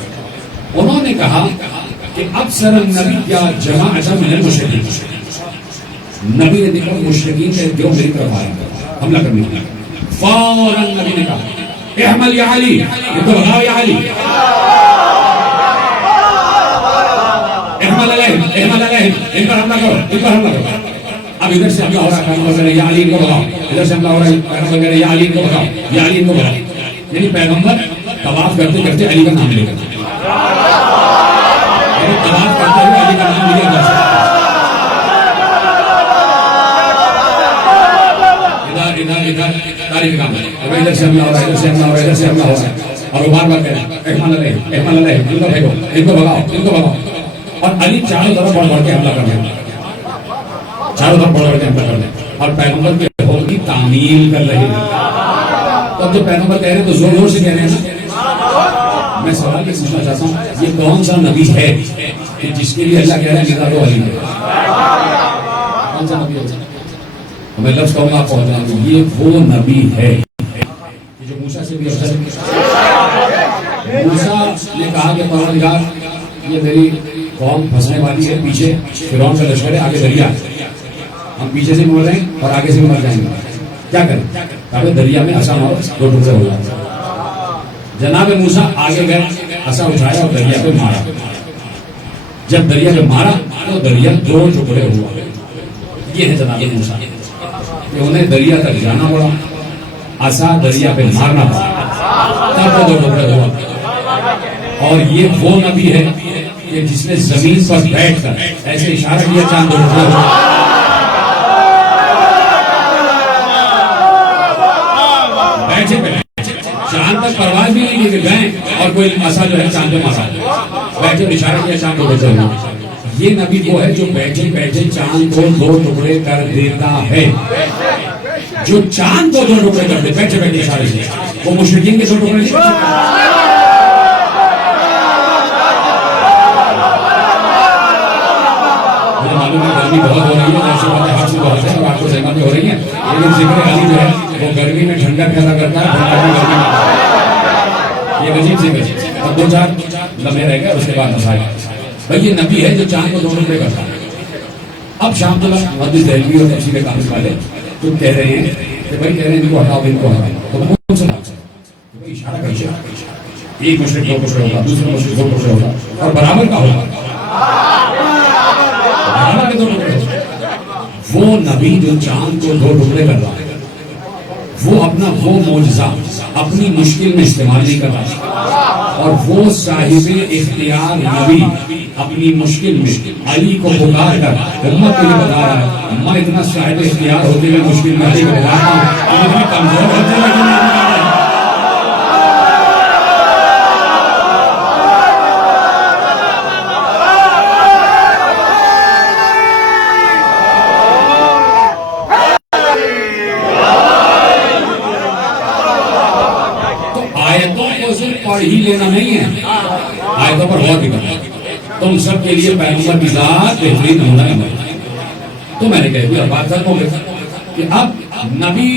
उन्होंने कहा कि अक्सर नबी क्या जमा मिनल मुशरिकीन, नबी ने देखा मुशरिकीन के जो मेरी तरफ आ रहा हमला करने वाला, फौरन नबी ने कहा अहमल या अली, इनको भगाओ या अली, अहमल अलैहिम, इन पर हमला करो, इन पर हमला करो। अब इधर से हमला हो रहा है, या अली इनको भगाओ, इधर से हमला हो रहा है, या अली इनको भगाओ, या अली इनको भगाओ। यानी पैगंबर तवाफ करते करते अली का नाम लेगा, तवाफ करते हुए अली का नाम लिया जा सकता है। इधर इधर तारीफ काम है, इधर से हमला हो रहा है, इधर से हमला हो रहा है, इधर से हमला हो रहा है, और वो बार बार कह रहे हैं अहमल अलैहिम, इनको फेंको, इनको भगाओ, इनको भगाओ। और अली चारों तरफ बढ़ बढ़ के हमला कर रहे हैं, चारों तरफ बढ़ बढ़ के हमला कर रहे हैं, और पैगंबर के होल की तामील कर रहे हैं। तब जो पैगंबर कह रहे हैं तो जोर जोर से कह रहे हैं ना। मैं सवाल ये पूछना चाहता हूँ, ये कौन सा नबी है कि जिसके लिए अल्लाह कह रहा है निकालो अली है? कौन सा नबी है? मैं लफ्ज़ कहूँगा आपको, ये वो नबी है जो मूसा से भी अफजल है। मूसा ने कहा कि परवरदिगार ये मेरी कौम फंसने वाली है, पीछे फिरौन का लश्कर है, आगे दरिया, हम पीछे से मर रहे हैं और आगे से भी मर जाएंगे, क्या करें? कहा दरिया में असा मारो, दो टुकड़े हो जाए। जनाब मूसा आगे गए, असा उठाया और दरिया पे मारा। जब दरिया पे मारा तो दरिया दो टुकड़े हुआ। ये है जनाब मूसा कि उन्हें दरिया तक जाना पड़ा, असा दरिया पे मारना पड़ा, तब तो दो टुकड़े हुआ। और ये वो नबी है कि जिसने जमीन पर बैठकर ऐसे इशारा किया, चांद दो टुकड़े हुआ। चांद तक परवाज भी नहीं लेके गए और कोई असा जो है चांद पे मारा, बैठे इशारा किया, चांद को बैठे हुए। ये नबी वो है जो बैठे बैठे चांद को दो टुकड़े कर देता है, जो चांद को दो टुकड़े कर दे बैठे बैठे इशारे से, वो मुशरिकीन के दो टुकड़े नहीं। मुझे मालूम है गर्मी बहुत हो रही है, ऐसी बातें हाथ से बहुत है और आपको सहमत हो रही है, लेकिन जिक्र अली जो है वो गर्मी में ठंडक पैदा करता है, ये अजीब जिक्र है। और दो चार लम्हे रह गए, उसके बाद मसाइल। भाई ये नबी है जो चांद को दो टुकड़े करता है। अब शामतुल्लाह मुहद्दिस देहलवी और तफसीर कामिल वाले तो कह रहे हैं कि भाई कह रहे हैं इनको हटाओ, इनको हटाओ, तो कौन सा भाई इशारा करके एक मुशरिक दो टुकड़े होगा, दूसरा मुशरिक दो टुकड़े होगा, और बराबर का होगा, बराबर के दो टुकड़े होगा। वो नबी जो चांद को दो टुकड़े कर रहा है, वो अपना वो मौजज़ा अपनी मुश्किल में इस्तेमाल नहीं कर रहा, और वो साहिब इख्तियार नबी अपनी मुश्किल में अली को पुकार कर उम्मत के लिए बता रहा है, मैं इतना साहिब इख्तियार होते हुए मुश्किल में अली को बुलाता हूँ, इतना कमजोर होते हुए। पढ़ ही लेना नहीं है, आयतों पर गौर भी करना। तुम सब के लिए पैगंबर की जात बेहतरीन होना है। तो मैंने कह दिया बात खत्म हो गई कि अब नबी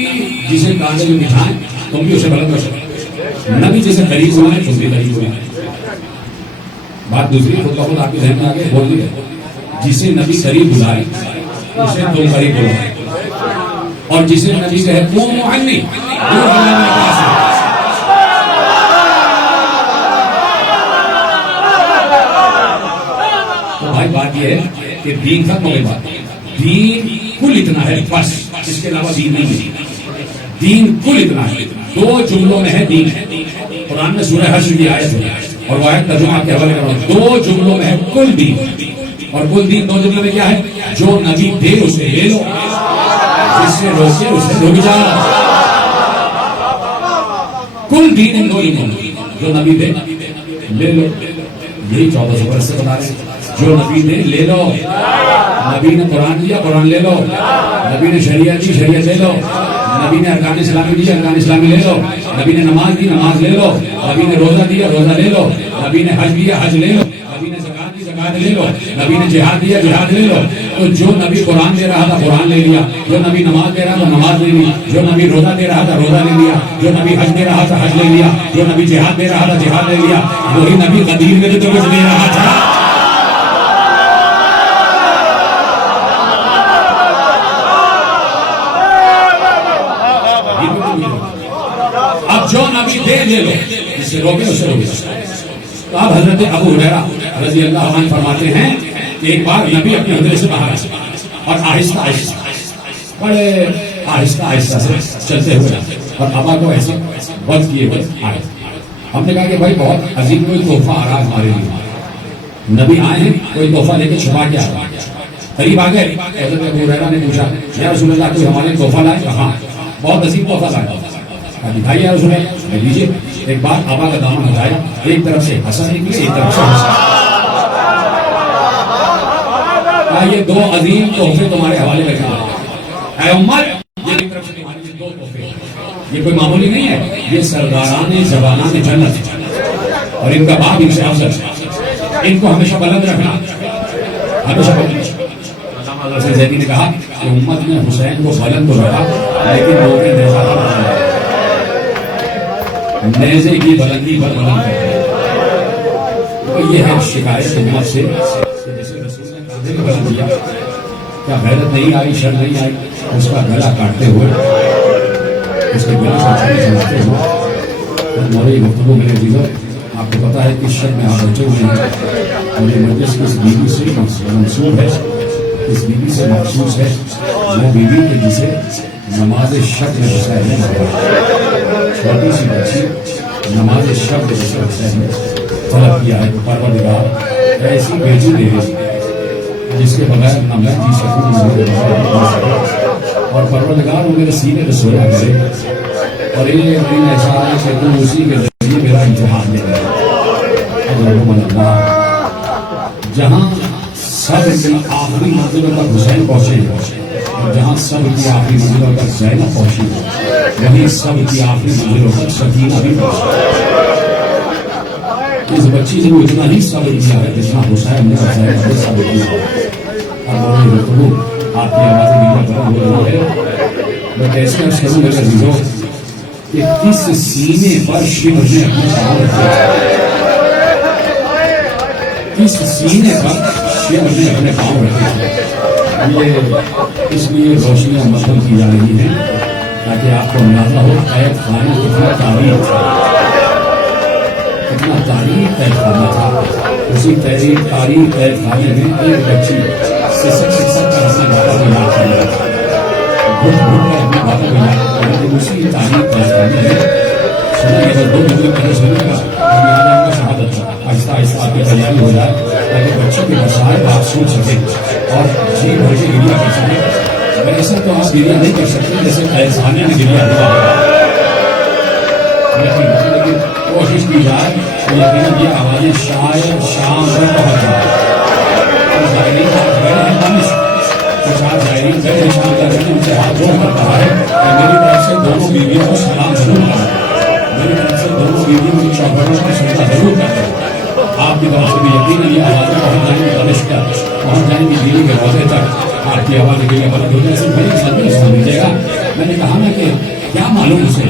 जिसे कांधे में बिठाएं तुम भी उसे गलत कर सकते, नबी जिसे करीब होना है तुम भी करीब होना है। बात दूसरी खुद का खुद आपके जहन में आगे बोल दी है, जिसे नबी करीब बुलाए उसे तुम करीब बुलाओ, और जिसे नबी कहे वो मुअन्नी भाई बात यह है कि दीन खत्म हो गई। बात दीन कुल इतना है, बस इसके अलावा दीन नहीं है। दीन कुल इतना है, दो जुमलों में है दीन। कुरान में सूरह हश्र की आयत है और वो आयत तर्जुमा के हवाले कर रहा हूं, दो जुमलों में है कुल दीन। और कुल दीन दो जुमलों में क्या है? जो नबी दे उसे ले लो, जिससे रोके उसे रुक जाओ। कुल दीन जो नबी दे ले लो। यही 1400 वर्ष से बता रहे जो नबी दे ले लो। नबी ने कुरान दिया, कुरान ले लो। नबी ने शरीयत दी, शरीयत ले लो। नबी ने अरकान इस्लामी दी, अरकान इस्लामी ले लो। नबी ने नमाज दी, नमाज ले लो। नबी ने रोजा दिया, रोजा ले लो। नबी ने हज दिया, हज ले लो। नबी ने ज़कात दी, ज़कात ले लो। नबी ने जिहाद दिया, जिहाद ले लो। तो जो नबी कुरान दे रहा था, कुरान ले लिया। जो नबी नमाज दे रहा था, नमाज ले ली। जो नबी रोजा दे रहा था, रोजा ले लिया। जो नबी हज दे रहा था, हज ले लिया। जो नबी जिहाद दे रहा था, जिहाद ले लिया। वही नबी कदीर में जो कुछ दे रहा था। अब जो नबी दे ले लो, इससे रोके उससे रोके। तो अब हजरत अबू हुरैरा रज़ी अल्लाह अन्हु फरमाते हैं कि एक बार नबी अपने हुजरे से बाहर आए और आहिस्ता आहिस्ता बड़े आहिस्ता आहिस्ता से चलते हुए और अबा को ऐसे बंद किए हुए आए। हमने कहा कि भाई बहुत अजीब कोई तोहफा आ रहा है हमारे लिए। नबी आए हैं, कोई तोहफा लेके छुपा के आ रहा है। करीब आ गए, हजरत अबू हुरैरा ने पूछा, या रसूल अल्लाह कोई हमारे तोहफा लाए? कहा बहुत अजीब तोहफा लाया। दिखाइए उसने लीजिए। एक बार अबा का दामन हटाया, एक तरफ से हसन निकली, एक तरफ से हसन। ये दो अजीम तोहफे तुम्हारे हवाले में है उम्मत। ये एक तरफ से तुम्हारे दो तोहफे, ये कोई मामूली नहीं है। ये सरदाराने जवानाने जन्नत और इनका बाप इनसे अफजल। इनको हमेशा बुलंद रखना, हमेशा बुलंद। जैदी ने कहा कि उम्मत ने हुसैन को बुलंद तो रखा, लेकिन लोगों ने देखा नेज़े की बुलंदी पर बुलंद है। तो ये है शिकायत उम्मत से। जैसे रसूल ने कांधे पे बुलंद किया, क्या गैरत नहीं आई, शर्म नहीं आई? उसका गला काटते हुए, उसके गले से चलाते हुए। मोरे गुफ्तगू मेरे जीवन, आपको पता है कि शर्म में आप बचे हुए हैं और ये मजलिस किस बीवी से मंसूब है, इस बीवी से मखसूस है। वो बीवी के जिसे नमाज शब में हुसैन ने छोटी सी बच्ची नमाज शब में हुसैन ने तलब किया है। परवरदिगार ऐसी बेटी दे जिसके बगैर न मैं जी सकूँ और परवरदिगार वो मेरे सीने पे सोया करे और ये दिन ऐसा है कि तू उसी के जरिए मेरा इम्तिहान ले रहा जहाँ सब आखिरी मंजिलों तक हुसैन पहुंचे और जहाँ सब की आखिरी मंजिलों तक ज़ैनब पहुंची, वहीं सब की आखिरी मंजिलों तक सकीना भी पहुंची। इस बच्ची ने उतना ही सब्र किया है जितना हुसैन ने ज़ैनब ने सब्र किया। अब आपकी आवाज़ें मीडिया पर बोल रही है, मैं कैसे अर्ज करूँ मेरे अजीजों कि किस सीने पर शिव ने अपने पाँव रखे, किस सीने पर शिव ने अपने पाँव रखे। ये इसलिए रोशनियां मसल की जा रही हैं ताकि आपको अंदाजा हो कैद खाना कितना तारीफ खाना था। उसी तारीफ कैद खाने में एक बच्ची सिसक कर अपने बाबा को याद कर रहा था, घुट कर अपने बाबा को याद कर रहा था। उसी तारीफ कैद खाने में सुना ये दो दिन पहले सुनेगा शहादत था। आहिस्ता आहिस्ता आपकी तैयारी हो जाए ताकि बच्चों के मसाइल आप सुन सके और जी भर के गिरिया कर सके। ऐसा तो आप गिरिया नहीं कर सकते जैसे खाने में गिरिया हुआ, लेकिन कोशिश की जाए तो यकीन ये आवाज़ें शायद शाम तक पहुँच जाए। उनसे हाथ जोड़ करता है मेरी तरफ से दोनों बीवियों को सलाम जरूर करें, मेरी तरफ से दोनों बीवियों की चौकड़ों की सुविधा जरूर करें। आपकी तरफ से भी यकीन ये आवाज़ें पहुँच जाएंगी, तनिष्क पहुँच जाएंगी दिल्ली के रोजे तक। आपकी आवाज़ के लिए मदद हो जाए बड़ी संदेश हो दीजिएगा। मैंने कहा ना कि क्या मालूम उसे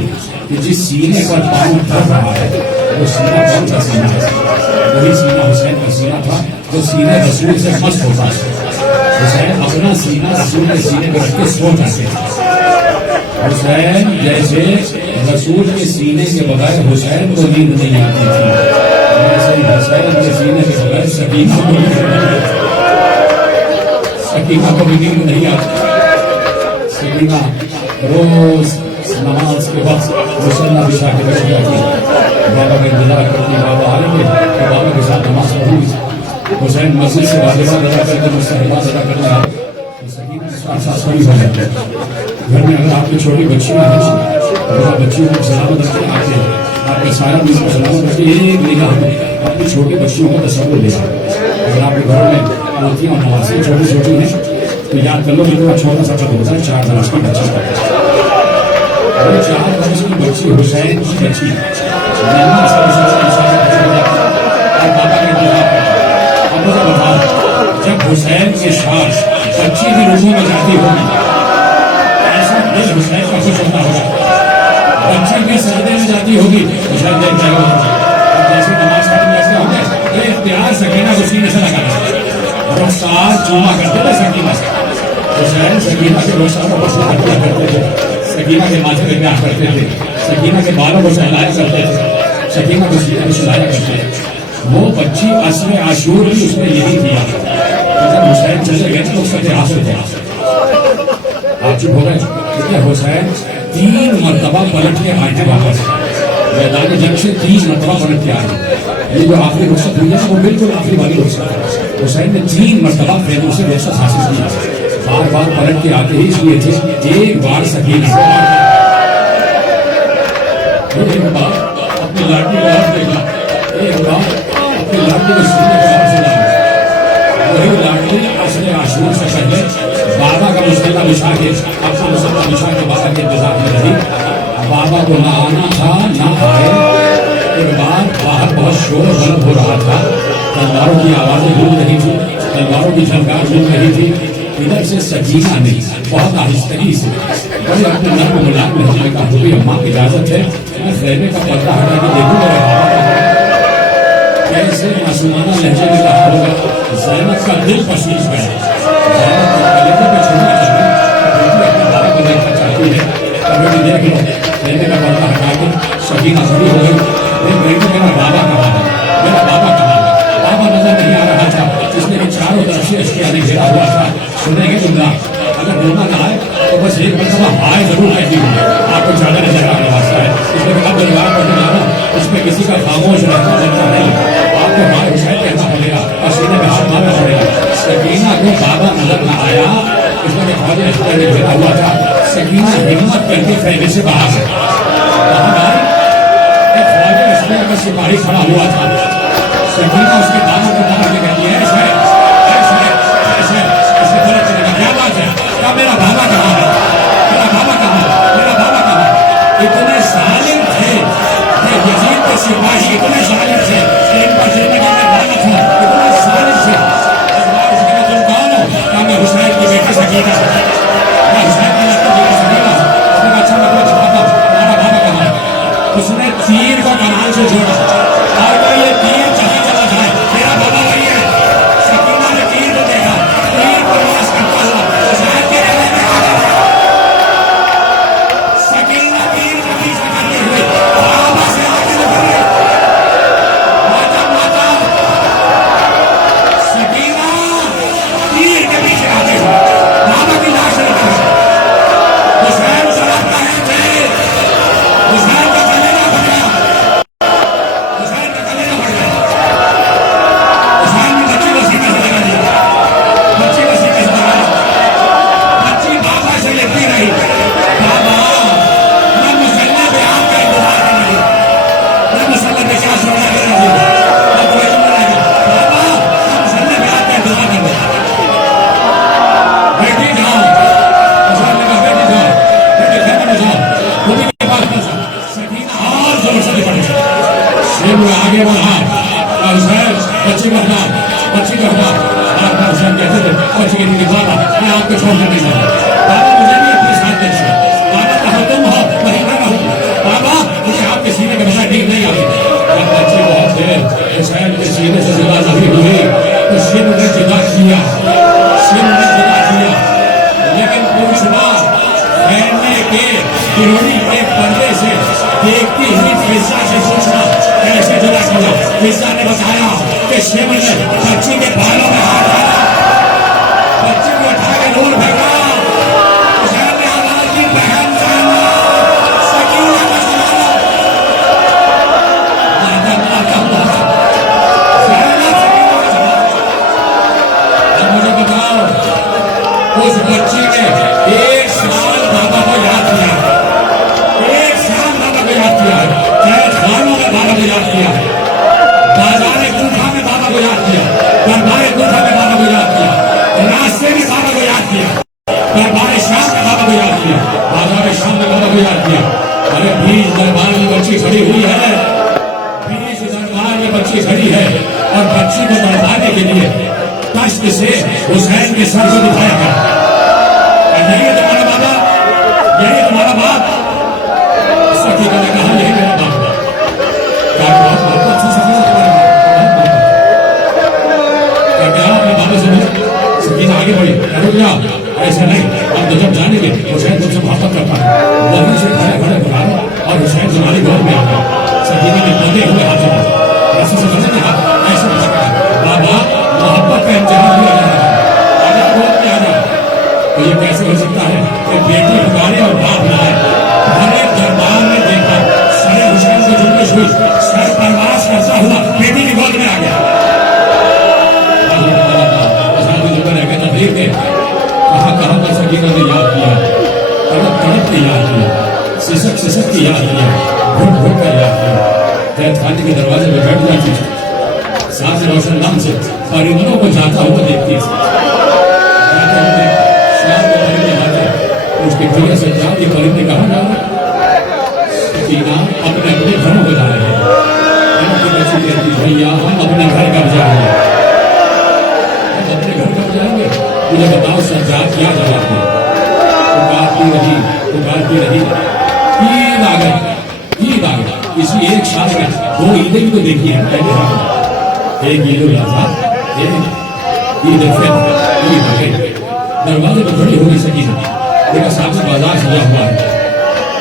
कि जिस सीने पर पाँव धर रहा है वो सीना कौन सा सीना है? वही सीना हुसैन का सीना था जो सीने रसूल से मस्त होता है। हुसैन अपना सीना रसूल के सीने पर रख के सो जाते थे। हुसैन जैसे रसूल के सीने के बगैर हुसैन को नींद नहीं आती थी, वैसे ही हुसैन के सीने के बगैर सकीना को भी नींद नहीं आती। सकीना रोज नमाज के वक्त मुसल्ला बिछा के बैठ जाती, बाबा का इंतजार करती, बाबा आएंगे तो बाबा के साथ नमाज पढ़ूंगी। हुसैन मस्जिद से वाजिबात अदा करके मुस्तहबात अदा करने आए तो सकीना साथ खड़ी हो जाती है। घर में अगर आपकी छोटी बच्चियां हैं तो बच्चियों को सलामत रखते आते आपका सारा दिन को सलामत रखे। एक निगाह में अपनी छोटी बच्चियों को तस्वीर दे सकते। अगर आपके घर में पोतियां और नवासियां छोटी छोटी हैं तो याद कर लो कितना छोटा सा कद होता है 4 बरस की बच्ची का। अरे 4 बरस की बच्ची हुसैन की बच्ची और बाबा के इंतजार करता। अब मुझे बताओ, जब हुसैन की सास बच्ची की रुकों में जाती होगी, ऐसा दिल हुसैन का खुश होता होगा। बच्ची के सजदे में जाती होगी, हुसैन देख जाएगा। अब जैसे नमाज खत्म कैसे होंगे, एक प्यार सकीना को सीने से लगा रुखसार चूमा करते थे सकीना से। हुसैन सकीना के रुखसार को पसंद करते थे, सकीना के माथे पे प्यार करते थे, सकीना के बालों को सहलाया करते थे, सकीना को सीने में सुलाया करते थे। वो बच्ची असर आशूर भी उसने यही किया। जब हुसैन चले गए तो उसके हासिल थे। आप चुप हो गए क्योंकि हुसैन 3 मरतबा पलट के आए थे वापस मैदान जंग से। 3 मरतबा पलट के आए। ये जो आखिरी रुखसत हुई है वो बिल्कुल आखिरी वाली रुखसत है। हुसैन ने 3 मरतबा प्रेमों से रुखसत हासिल किया। बार बार पलट के आते ही इसलिए थे एक बार सकीना एक बार अपनी लाठी को हाथ देखा, एक बार अपनी लाठी को सीने के हाथ से डाला। वही लाठी असले आशूर से पहले बाबा का मुसल्ला बिछा के अपना मुसल्ला बिछा के बाबा के इंतजार में रही। बाबा को ना आना था ना आए। एक बार बाहर बहुत शोर बंद हो रहा था, तलवारों की आवाजें गूंज रही थी, तलवारों की झनकार गूंज रही थी। इधर से सकीना ने बहुत आहिस्तगी से बड़े अपने नर्म मुलायम लहजे में कहा, अम्मा इजाजत है मैं खैमे का पर्दा हटा के देखूं मेरे बाबा का। कैसे मासूमाना लहजे में कहा होगा। ज़ैनब का दिल पसीज गया। ज़ैनब को कलेजे पे छूना चाहिए, बेटी अपने बाबा को देखना चाहती है। कभी भी देख लो खैमे का पर्दा हटा के सकीना खड़ी हो गई। बेटी मेरा बाबा कहाँ है, मेरा बाबा कहाँ है? बाबा नजर नहीं आ रहा था, जिसने कि चारों तरफ से अश्किया ने घेरा हुआ था। सुनेंगे तुमरा, अगर बोलना ना आए तो बस एक मरतबा हाय जरूर कहती हूँ। आपको ज्यादा नजर आने वाला है, इसलिए अब परिवार पढ़ने जाना, इसमें किसी का खामोश रहना बनता नहीं। आपको हाय हुसैन कहना पड़ेगा और सीने में हाथ मारना पड़ेगा। सकीना को बाबा नजर न आया, इसलिए ख्वाजा अश्किया ने घेरा हुआ था। सकीना हिम्मत करके खैमे से बाहर है। ख्वाजा अश्किया का सिपाही खड़ा हुआ था। सकीना उसके दामों को पकड़ के कहती है, ऐसा है, ऐसा है, ऐसा है। इससे पता चलेगा क्या बात है, क्या मेरा बाबा कहाँ है, मेरा बाबा कहाँ है, मेरा बाबा कहाँ है? इतने जालिम थे ये यजीद के सिपाही, इतने जालिम थे कि इन पर जिंदगी में लानत हो। इतने जालिम थे। एक बार उसने कहा, तुम कौन हो? क्या मैं हुसैन की बेटी सकीना, मैं हुसैन की बेटी सकीना। उसने कहा, अच्छा मैं तुम्हें बताता हूँ तुम्हारा बाबा कहाँ है। उसने तीर को कमान से जोड़ा और कहा, ये तीर जहाँ चला जाए मेरा बाबा वही है। सकीना ने तीर को देखा, तीर को पास करता हुआ हुसैन के गले में आ गया। सकीना तीर को पीछे करते हुए बाबा से आगे निकली। माता माता सकीना तीर के पीछे आते हुए बाबा की लाश निकली। हुसैन सलाम रहे थे, हुसैन का कलेजा फट गया, हुसैन का कलेजा फट गया। हुसैन ने बच्ची को सीने से लगा दिया, बच्ची को सीने से लगा दिया। बच्ची बाबा से लेती रही, बाबा मैं मुसल्ले पे आपका इंतजार कर रही हूँ, मैं मुसल्ले पे क्या सोना कर रही हूँ, मैं कोई नहीं रहेगा बाबा, मैं मुसल्ले पे आपका इंतजार कर रही हूँ। बेटी जाओ, हुसैन ने कहा बेटी जाओ, बेटी खैमे में जाओ, खुदी के पास पहुंचा। सकीना और जोर से निकली, शेर में आगे बढ़ा और हुसैन बच्ची को हटा, बच्ची को हटा। बार बार हुसैन कहते थे बच्ची के लिए बाबा मैं आपको छोड़कर नहीं जाऊंगा, बाबा मुझे भी अपने साथ दीजिए, बाबा कहाँ तुम हो वहीं मैं रहूँ, बाबा मुझे आपके सीने के बगैर नींद नहीं आती। जब बच्ची बहुत देर हुसैन के सीने से जुदा नहीं हुई तो शिव ने जुदा किया, शिव ने जुदा किया। लेकिन पूछना खैमे के गिरोही के पर्दे से देखती हुई फिजा से पूछना कैसे जुदा किया। फिजा ने बताया कि शिव ने बच्ची के बालों में हाथ डाला, बच्ची को उठा के दूर फेंका। हुसैन ने आवाज दी, बहन जाना सकीना का जमाना। माता माता माता ज़ैनब सकीना का जमाना। अब मुझे बताओ उस बच्ची ने 1 साल बाबा को याद किया, 1 साल बाबा को याद किया। चाहे खानों याद किया, बाजार कूफा में बाबा को याद किया, दरबार कूफा में बाबा को याद किया, रास्ते में बाबा को याद किया, दरबार शाम में बाबा को याद किया, बाजार शाम में बाबा को याद किया। अरे बीच दरबार में बच्ची खड़ी हुई है, बीच दरबार में बच्ची खड़ी है और बच्ची को दरबाने के लिए कष्ट से हुसैन के सर को दिखाया गया। यही है तुम्हारा बाबा, यही तुम्हारा बाप। सकीना ने कहा यही मेरा बाप है। क्या बहुत अच्छी सकी से तुम्हारा बाप क्या अपने बाबा से मिले? सकीना आगे बढ़ी, रुक जाओ, ऐसा नहीं, अब तो जब जानेंगे हुसैन तुमसे मोहब्बत करता है, वहीं से खड़े खड़े बुला और हुसैन तुम्हारी गोद में आ गया। सकीना ने पौधे हुए हाथ में ऐसे से बचा नहीं, ऐसे बाबा मोहब्बत का इम्तिहान दिया जा रहा है, आजा गोद में आ जाओ। तो ये कैसे हो सकता है कि बेटी पुकारे और बाप लाए? हरे दरबार में देखा सरे हुसैन से जुलूस हुई, सर परवास करता हुआ बेटी की गोद में आ गया। कहाँ कहाँ पर सकीना ने याद किया, तड़प तड़प के याद किया, सिसक सिसक के याद किया, घुट घुट कर याद किया। कैद खाने के दरवाजे में बैठ जाती, साथ रोशन नाम से परिंदों को जाता हुआ देखती, शाम को परिंदे आते, उसके प्रिय से जाके परिंदे कहाँ जा रहे? सकीना अपने अपने घरों को जा रहे हैं। भैया हम अपने घर कब जाएंगे, अपने घर कब जाएंगे? मुझे बताओ सज्जाद क्या जवाब है? पुकारती रही, पुकारती रही, ईद आ गई, ईद आ गई। इसी एक साल में 2 ईदें भी तो देखी है, एक ईद उल अज़हा, एक ईद उल फितर, ईद आ गई। दरवाजे पर खड़ी हो गई सकीना, देखा सामने बाजार सजा हुआ है,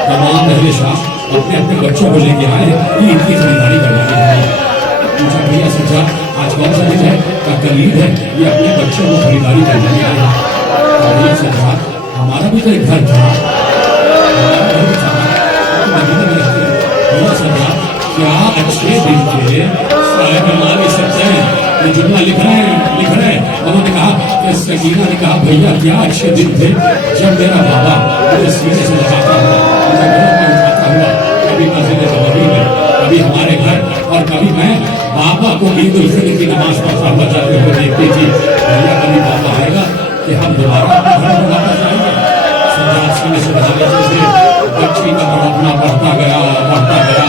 तमाम अहले शाह अपने अपने बच्चों को लेके आए हैं, ईद की खरीदारी करने के लिए। पूछा भैया सज्जाद आज कौन सा दिन है? का कल ईद है, ये अपने बच्चों को खरीदारी करने के लिए। सज्जाद हमारा भी तो एक घर था, क्या अच्छे दिन थे, ये जुमला लिख रहे हैं। उन्होंने कहा कि सकीना ने कहा भैया क्या अच्छे दिन थे जब मेरा बाबा मुझे सीने से लगाता हुआ, मुझे गोद में उठाता हुआ, कभी मस्जिद नबवी में, कभी हमारे घर, और कभी मैं बाबा को ईद उल फितर की नमाज पढ़ता हुआ जाते हुए देखती थी। भैया कभी बाबा आएगा कि हम दोबारा अपने घर में वापस जाएंगे? सज्जाद सीने से लगा लेते थे। बच्ची का तड़पना बढ़ता गया, बढ़ता गया।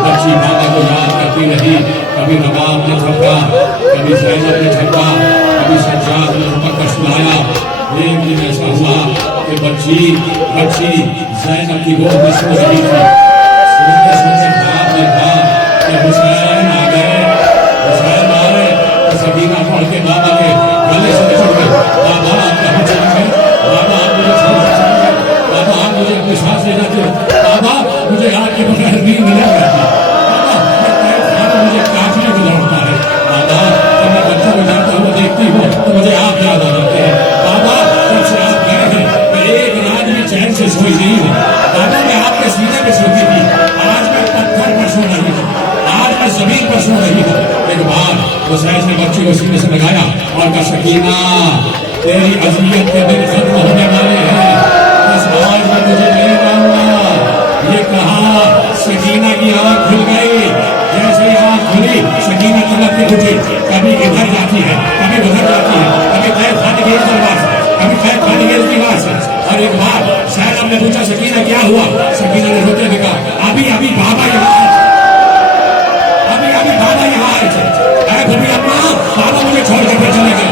बच्ची बाबा को याद करती रही, कभी नवाब ने झपका, कभी ज़ैनब ने झपका, कभी सज्जाद ने झपक सुनाया। एक दिन ऐसा हुआ कि बच्ची ज़ैनब की गोद में सो रही थी। सोते सोते ख्वाब में था कि हुसैन आ गए, हुसैन आए तो सकीना पढ़ के बाबा के गले से निकल गए, बाबा आप कहाँ चले गए? बाबा आप मुझे छोड़ कर चले गए? बाबा आप मुझे अपने साथ ले जाते हो? बाबा मुझे आपके बगैर नींद नहीं आती। मुझे काटने को लौटता है। बाबा जब मैं बच्चों को जाता हुआ देखती हूँ तो मुझे आप याद आ जाते हैं। बाबा जब से आप गए हैं मैं एक रात में चैन से सोई नहीं हूँ। बाबा मैं आपके सीने पे सोती थी, आज मैं पत्थर पर सो रही हूँ, आज मैं जमीन पर सो रही हूँ। एक बार हुसैन ने बच्ची को सीने से लगाया और कहा सकीना तेरी अज़ियत के दिन खत्म होने वाले हैं, बस आज मैं तुझे ले जाऊंगा। ये कहा सकीना की आंख खुल गई। जैसे आंख खुली सकीना तड़पती उठी, कभी इधर जाती है, कभी उधर जाती है, कभी कैद खाने की दरबार से, कभी कैद खाने की दीवार से। और एक बार ज़ैनब ने पूछा सकीना क्या हुआ? सकीना ने रोते हुए कहा अभी अभी बाबा यहाँ आए, अभी अभी बाबा यहाँ आए थे। अभी अम्मा बाबा मुझे छोड़ कर चले गए।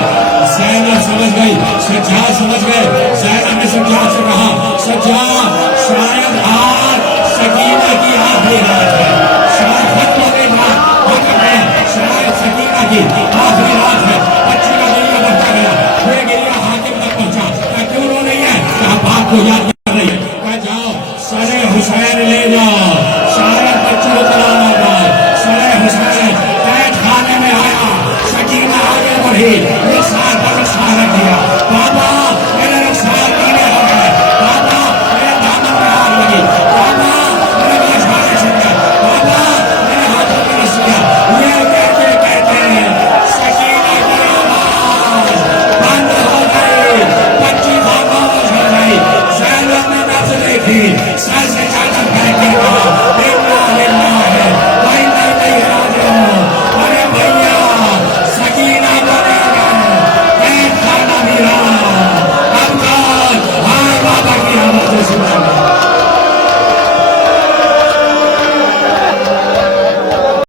ज़ैनब समझ गई, सज्जाद समझ गए। ज़ैनब ने सज्जाद से कहा सज्जाद शायद आज सकीना की आखिरी रात है, शायद खत्म होने वाला शायद सकीना की आखिरी रात है। बच्ची का गिरिया बढ़ता गया, ये गिरिया हाकिम तक पहुंचा। क्यों रो रही है? बाप को याद